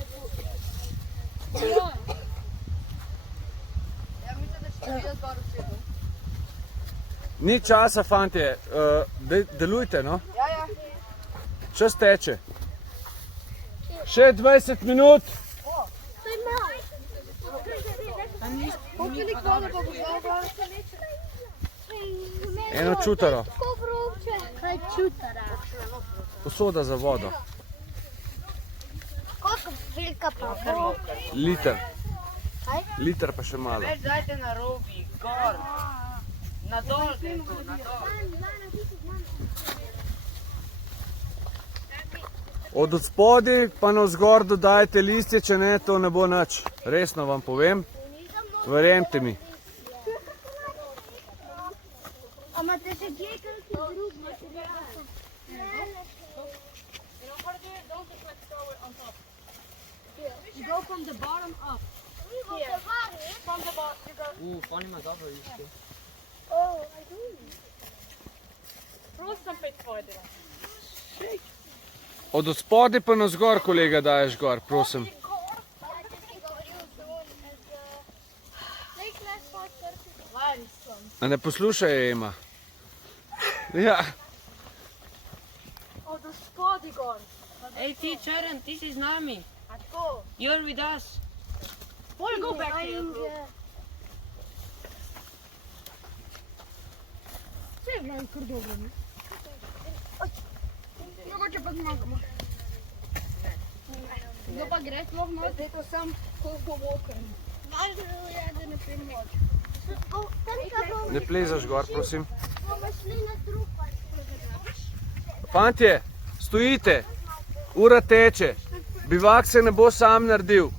Ni časa, fantje, delujte, no? Ja. Čas teče. Še 20 minut. To je malo. Koliko je vode pa bo Eno čutaro. Tako vroče. Kaj čutara? Posoda za vodo. Koliko velika pa bo? Liter. Kaj? Liter pa še malo. Več dajte na robi, gor. Na dol, to, na dol. Od spodaj pa navzgor dodajte listje, če ne, to ne bo nič. Resno vam povem. Verjemite mi. A imate še kje kakšen drug material? Go from the bottom up. From the bottom, you go. On ima dobro listje. Oh, I do. Prost sem 5 tvojega. Od spodaj pa navzgor, kolega, daješ gor, prosim. A ne poslušaj, Ema. Ja. Od spodaj gor. Ej, ti Črn, ti si z nami. A tako? You're with us. We'll go back to your group. Vse je bilo kar dobro, ne? Mogoče pa zmagamo. Kdo pa gre sploh noč? Zdaj to sam koliko mokren. Važno je, da ne premoč. Ne plezaš gor, prosim. Bomo šli na drug pa. Fantje, stojite. Ura teče. Bivak se ne bo sam naredil.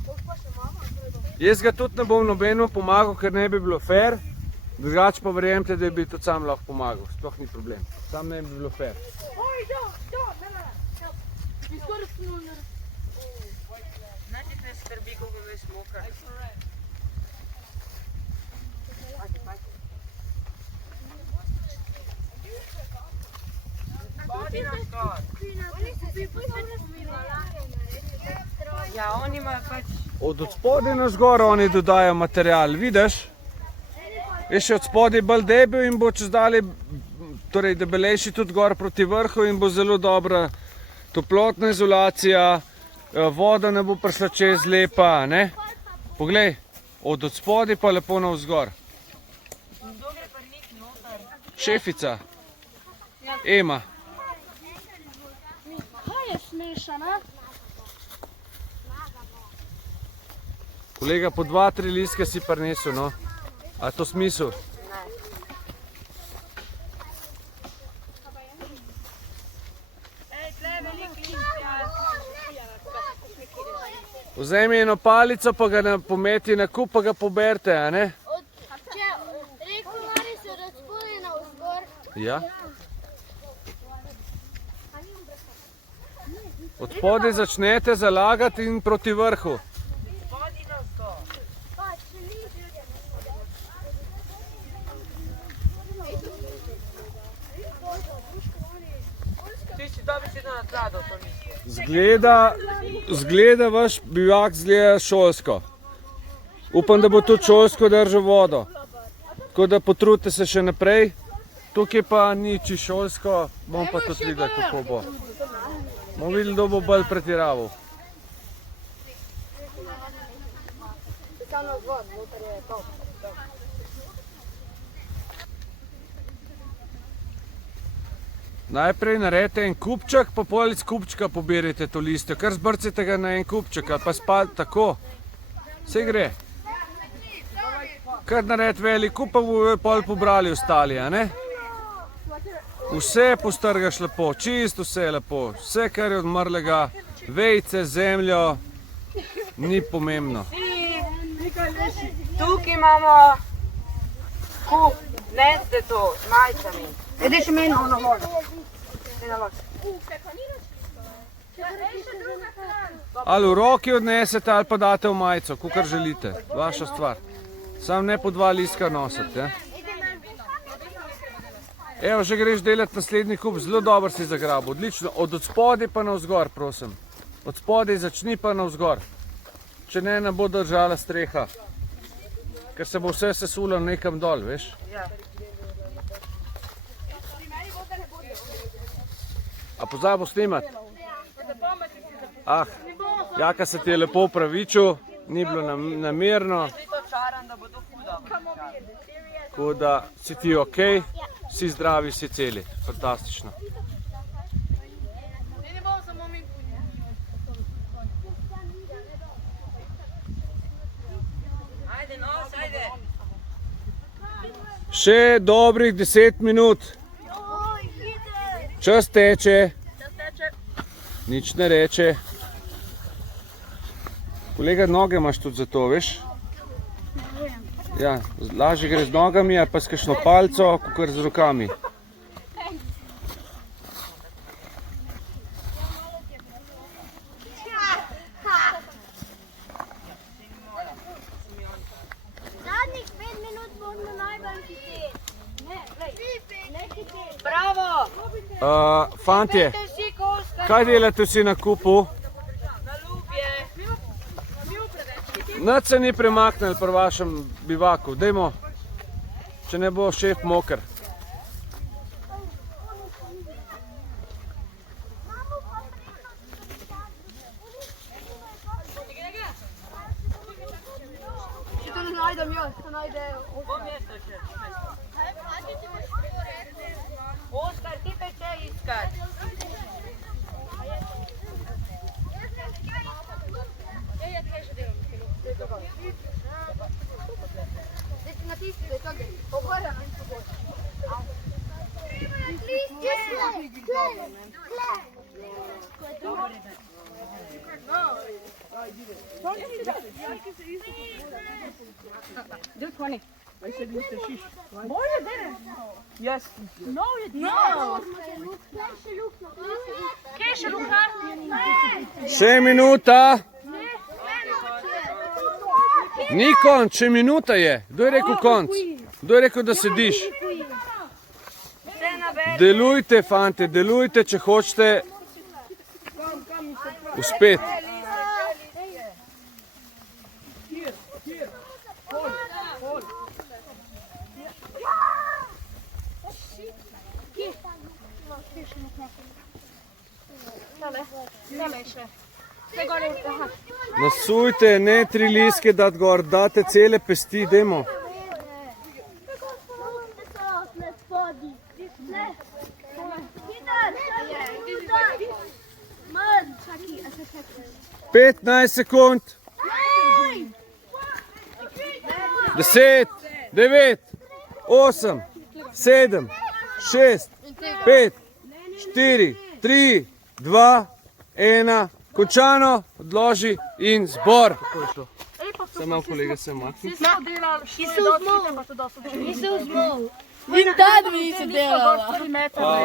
Jaz ga tudi ne bom nobeno pomagal, ker ne bi bilo fair. Drugače pa verjemite, da bi tudi sam lahko pomagal. Sploh ni problem. Sam ne bi bilo fair. Znate, ne skrbi, koliko je smokar. Ja, oni imajo pač... Od spodaj na zgor oni dodajo material, vidiš? Je še od spodaj bolj debel in bo čez dalje, torej debelejši tudi gor proti vrhu in bo zelo dobra toplotna izolacija, voda ne bo prišla čez lepa, ne? Poglej, od spodaj pa lepo navzgor. Šefica, Ema. Kaj je smešano? Kolega, po 2-3 listke si prinesel, no? A to smisel? Vzemi eno palico, pa ga pometi na kup, pa ga poberte, a ne? Če rekovari so razpolje na vzgor. Ja. Od spodaj začnete zalagati in proti vrhu. Ti si dobro si na tla, da to nisi. Zgleda vaš bivak zgleda šolsko. Upam, da bo tudi šolsko držal vodo. Tako da potrudite se še naprej. Tukaj pa ni čisto šolsko, bom pa tudi videl, kako bo. Bomo videli, kdo bo bolj pretiraval. Najprej naredite en kupček, pa pol iz kupčka pobirajte to listje. Kar zbrcite ga na en kupček, ali pa spad tako. Vse gre. Kar naredite velik kup, pa bojo pol pobrali ostali, a ne? Vse postrgaš lepo, čisto vse lepo. Vse, kar je odmrlega, vejce, zemljo, ni pomembno. Tukaj imamo kup, neste to, s majicami. Ideš meni na vodo. Ali v roki odnesete, ali pa date v majico, kakor želite. Vaša stvar. Samo ne po 2 listka nosite. Evo, že greš delati naslednji kup, zelo dobro si zagrabil, odlično. Od spodaj pa navzgor, prosim. Od spodaj začni pa navzgor. Če ne, ne bo držala streha. Ker se bo vse sesulo nekam dol, veš? A pozabil snimati? Ah, Jaka se ti je lepo opravičil, ni bilo namerno. Tako da si ti ok, vsi zdravi, vsi celi. Fantastično. Še dobrih 10 minut. Čas teče. Nič ne reče. Kolega, noge imaš tudi za to, veš? Ja, lažje gre z nogami, ali pa s kakšno palico, kakor z rokami. Zadnjih 5 minut bomo najbolj hiteti. Bravo! Fantje, kaj delate vsi na kupu? Nič se ni premaknil pri vašem bivaku. Dajmo, če ne bo šef moker. Če to ne najdem jaz, to najde Oskar, ti peče iskat. Do 20. I said Mr. Shish. No, you didn't. Yes. No, you didn't. No. Kje je še Luka? Še minuta. Ni konc, še minuta je. Kdo je rekel konc? Kdo je rekel, da sediš? Vse na Delujte, fante, delujte, če hočete uspeti. Nasujte, ne 3 liske dati gor, date cele pesti, dajmo. Pet, 15 sekund. 10, 9, 8, 7, 6, 5, 4, 3, 2, 1. Končano, odloži in zbor. Kako je šlo? Sem malo kolega se maknil.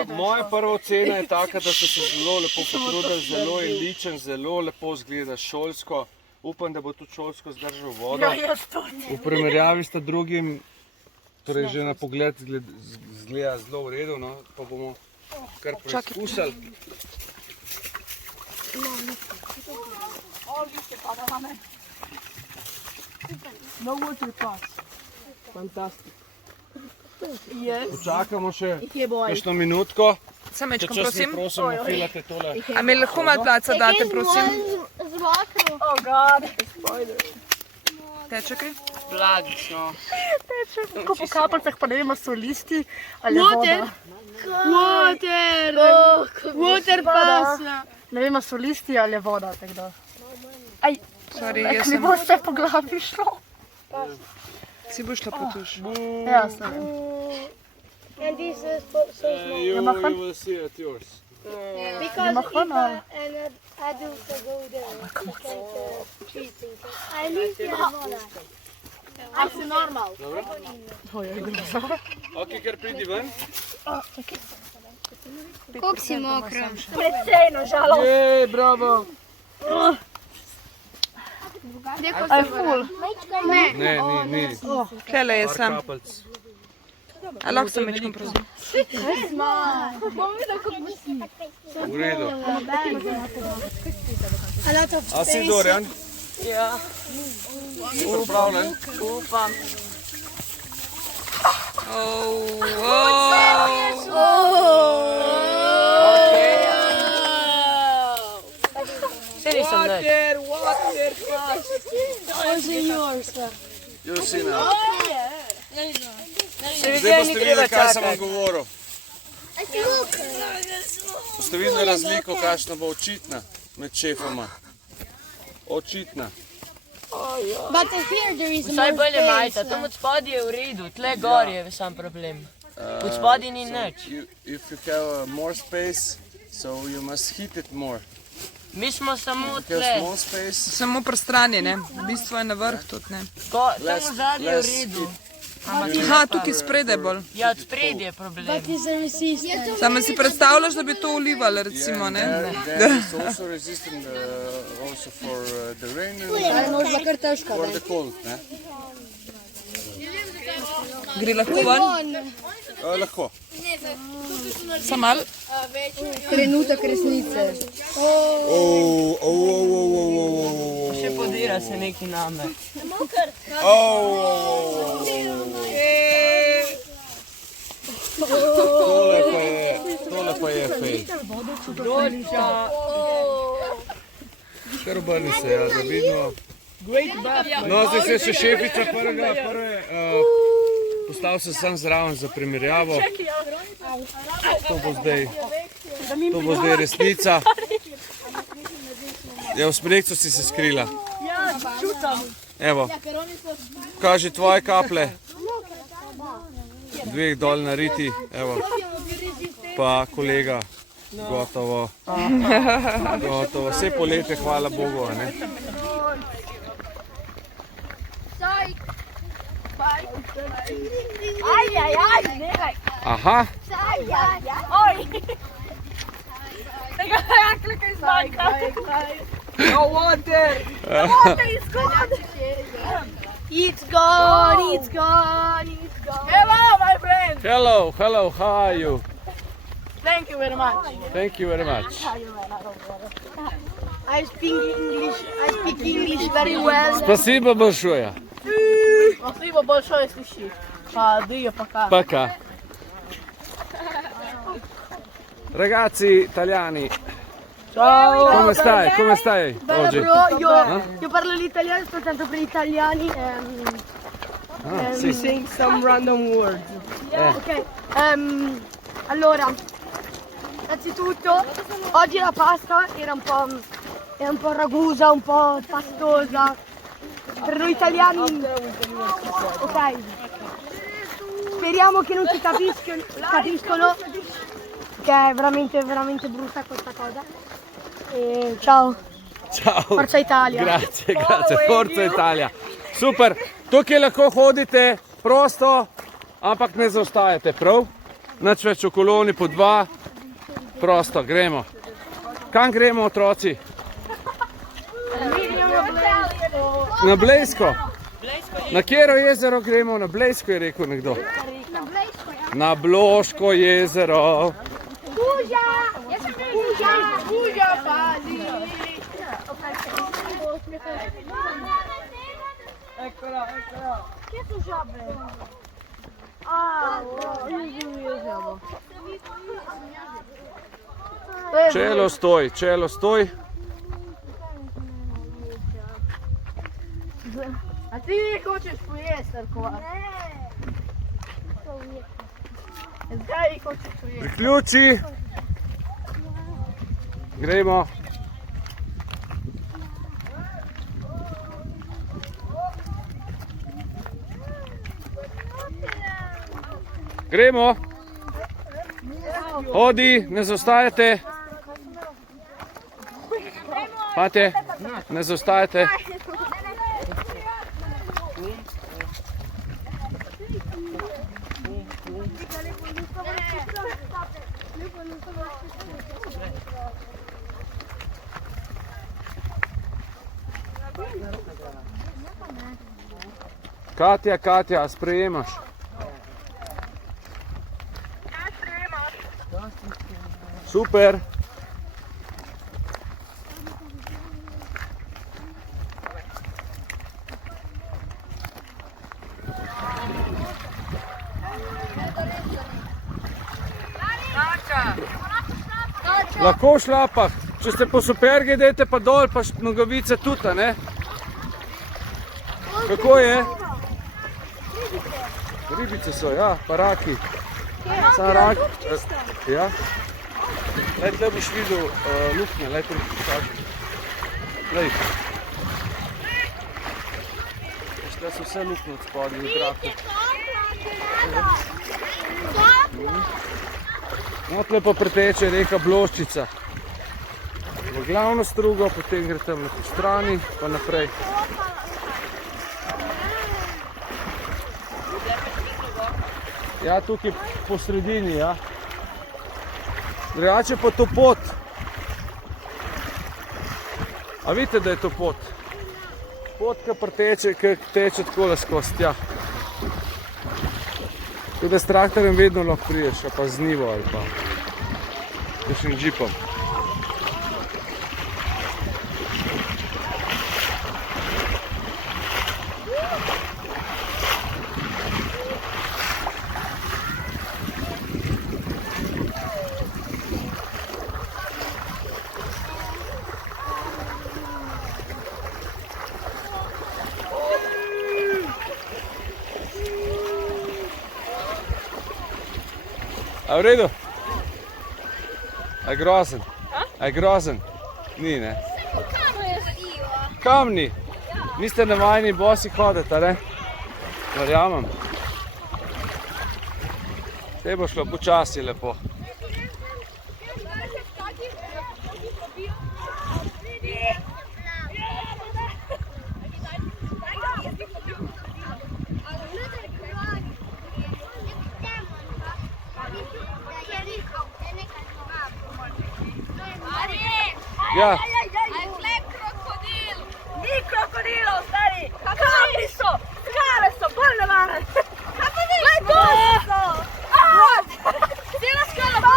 Moja prva ocena je taka, da so se zelo lepo potrudili, zelo je ličen, zelo lepo zgleda šolsko. Upam, da bo tudi šolsko zdržal vodo. V primerjavi s drugim, torej že na pogled zgleda zelo v redu, no, pa bomo kar preizkusili. No water pass. Fantastic. Počakamo še kakšno minutko. Samečko, Če čas mi prosim. prosim, filate tole. A mi lahko malo placa date, prosim? Oh god. Teče kaj? Blagično. Ko po kapljicah pa ne vemo, so listi ali voda. Water pass. Ne vemo, so listi ali voda, tako da. Aj, Sorry, mi jaz sem... bo vse po glavi šlo. Si boš šla po tuš. Ja, ne vem. And this is so small. You mag gaan? will see at yours. Because mag gaan, Eva and adults go there. I live here. Als normaal. Ok, kar pridi ven. Koliko si mokra? Precej, nažalost. Jej, bravo. Aj, ful. Ne, ni. Klele je Par sem. kapelc. A lahko samečko, prosim. V redu. A lot of A si Dorjan? Ja, Si pripravljen? upam. Saj nisem nič. Jo, sina. Še Zdaj videli, ni boste treba videli, kaj sem vam čakati. govoril. Boste videli razliko, kakšna bo očitna med šefoma. Očitna. But here there is Vsaj bolje majta, tam od spodaj je v redu, tle gor je sam problem. Od spodaj ni nič. If you have more space, so you must hit it more. Mi smo samo If you have tle. small space, Samo prostrani, ne? V bistvu je na vrh tudi, ne? Tam v zadnji je v redu. Aha, tukaj spredaj bolj. Ja, od spredje je problem. is a resistance. Samo si predstavljaš, da bi to ulivali, recimo, ne? there is also resistant also for the rain and for the cold. Ne? Gre lahko ven? Lahko. Samo malo? Trenutek resnice. Še podira se neki name. Tole pa je fej. Kar obrni se, ja, da vidimo. No, zdaj se je še šefica prve postavil se sam zraven za primerjavo. To bo zdaj resnica. Ja, v smrekcu si se skrila. Ja, čutam. Evo, kaži tvoje kaple. Dveh dol nariti, evo. Pa kolega, gotovo. Gotovo, vse poletje, hvala Bogu, a ne? Aj, nehaj. Aha, Oj. Tega jakle kaj zmanjka. No water! Voda izgod. It's gone, it's gone, it's gone. Hello, my friend. hello, how are you? Thank you very much. Thank you very much. I speak English very well. Спасибо большое. Спасибо большое, слушай. Addio, пока. Пока. Ragazzi italiani, Ciao. come stai? Come stai Bella oggi? bro, io parlo l'italiano soltanto per gli italiani. Ah, sì. Sing some random words. Ok, allora, innanzitutto, oggi la pasta era un po' ragusa, un po' pastosa. Per noi italiani, ok. Speriamo che non ci capiscono, che è veramente, veramente brutta questa cosa. E ciao, Ciao. Forza Italia. Grazie, grazie. Forza Italija. Super. Tukaj lahko hodite prosto, ampak ne zaostajate, prav? Nič več v koloni po dva. Prosto, gremo. Kam gremo, otroci? Na Blejsko. Na katero jezero gremo? Na Blejsko je rekel nekdo. Na Bloško jezero. Čelo stoj, čelo stoj. A ti hočeš pojesti, Arko? Zdaj hočeš pojesti. Priključi. Gremo. Gremo. Hodi, ne zaostajate. Fate, ne zaostajate. Katja, Katja, sprejemaš? Super. Lahko v šlapah. Če ste po supergi, dajte pa dol, pa nogavice tudi, a ne? Kako je? Ribice so, ja, pa raki. Sam rak. Ja. Lej, tle boš videl luknje, lej, te mi pokažem. Lej. Tle so vse luknje od spodaj v zraku. No, tle pa preteče reka Bloščica. V glavno strugo, potem gre tam na po strani, pa naprej. Ja, tukaj po sredini, ja. Drugače pa to pot. A vidite, da je to pot? Pot, ki preteče, ki teče takole skozi tja. Tako da s traktorjem vedno lahko priješ, pa z njivo ali pa kakšnim džipom. A v redu? A je grozen? A je grozen? Ni, ne? Kamni? Niste navajeni bosi hoditi, a ne? Verjamem. Te bo šlo počasi lepo. Ja. Ni krokodilov, stari! Kamni so! Skale so, bolj nevarne! Kaj pa vi? Kaj to so? Cijela skala!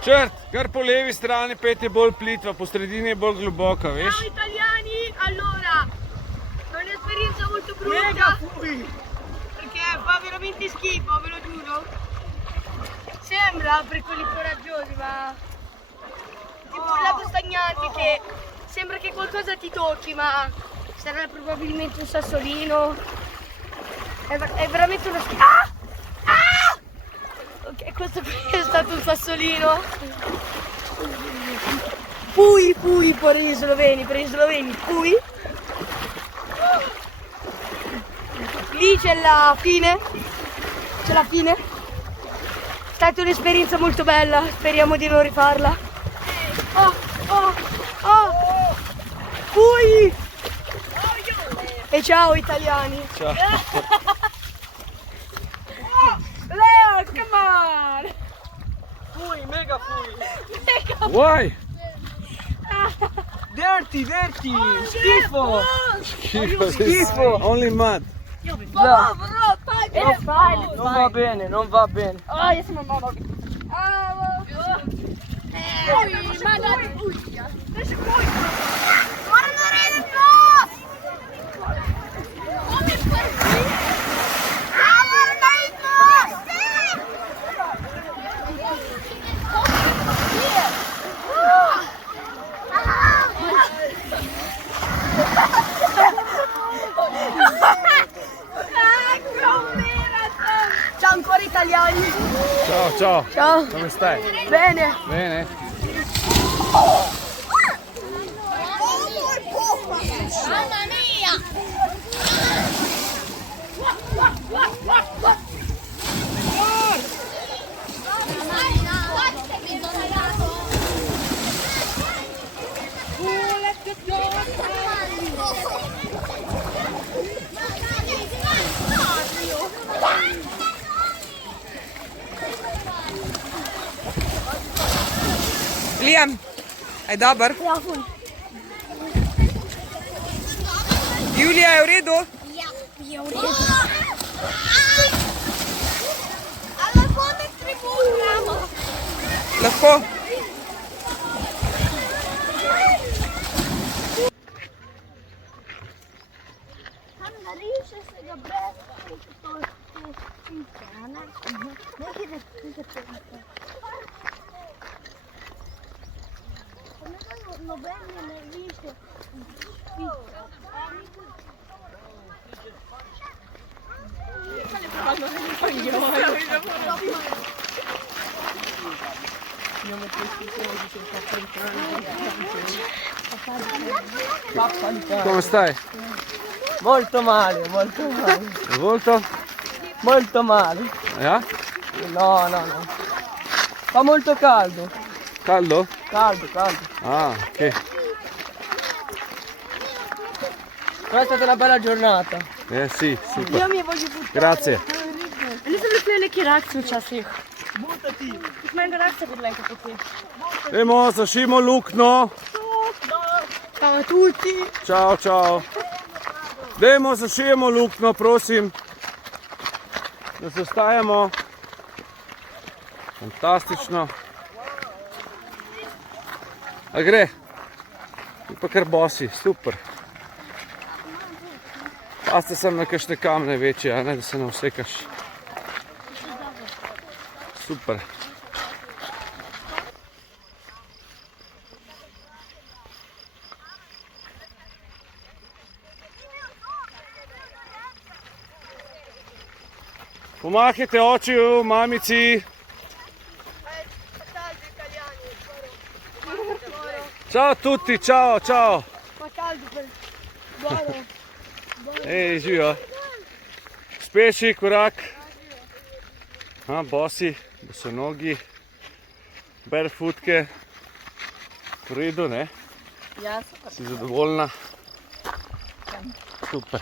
Črt, kar po levi strani pet je bolj plitva, po sredini je bolj globoka, veš? Ciao italiani, allora, è un'esperienza molto brutta. Perché fa veramente schifo, ve lo giuro. Sembra per quelli coraggiosi, ma tipo lago stagnante che sembra che qualcosa ti tocchi, ma sarà probabilmente un sassolino. È veramente una schifo. Ok, questo qui è stato un sassolino. Pui per gli sloveni, pui. Lì c'è la fine. È stata un'esperienza molto bella, speriamo di non rifarla. Pui! E ciao italiani! Ciao. Leo, come on! Why? Dirty, schifo. Schifo. Only mud. No, It's fine, it's non va bene, non va bene. Oh, yes, my mom. Ciao ancora italiani! Ciao, ciao. Ciao! Come stai? Bene! Bene. Mamma mia! Liam, aj dober? Ja, ful. Julija je v redu? Ja, je v redu. Ali lahko me pripuščamo? Lahko. Tam nariše se ga brez to čiste, a ne? Nekaj da se čiste. Noben je ne riše. Come stai? Molto male. Il volto? Molto male. Ja? No. Fa molto caldo. Caldo? Caldo. Ah, ok. Però è stata una bella giornata. Sì, super. Ja mi voglio buttare. Grazie. Nisem letel neki reakcij včasih. Jih meni reakcija bila enkrat tukaj. Dajmo, zašimo luknjo. Ciao a tutti. Ciao, ciao. Dajmo, zašijemo luknjo, prosim. Da se ostajamo. Fantastično. A gre? Je pa kar bosi, super. Pazite sem na kakšne kamne večje, a ne, da se ne usekaš. Super. Pomahajte očiju, mamici. Ciao a tutti, ciao, ciao. Ma caldo per... Buono. Ej, živijo. Speši, korak. Bosi, bosonogi, barefootke. V redu, ne? Ja, super. Si zadovoljna? Super.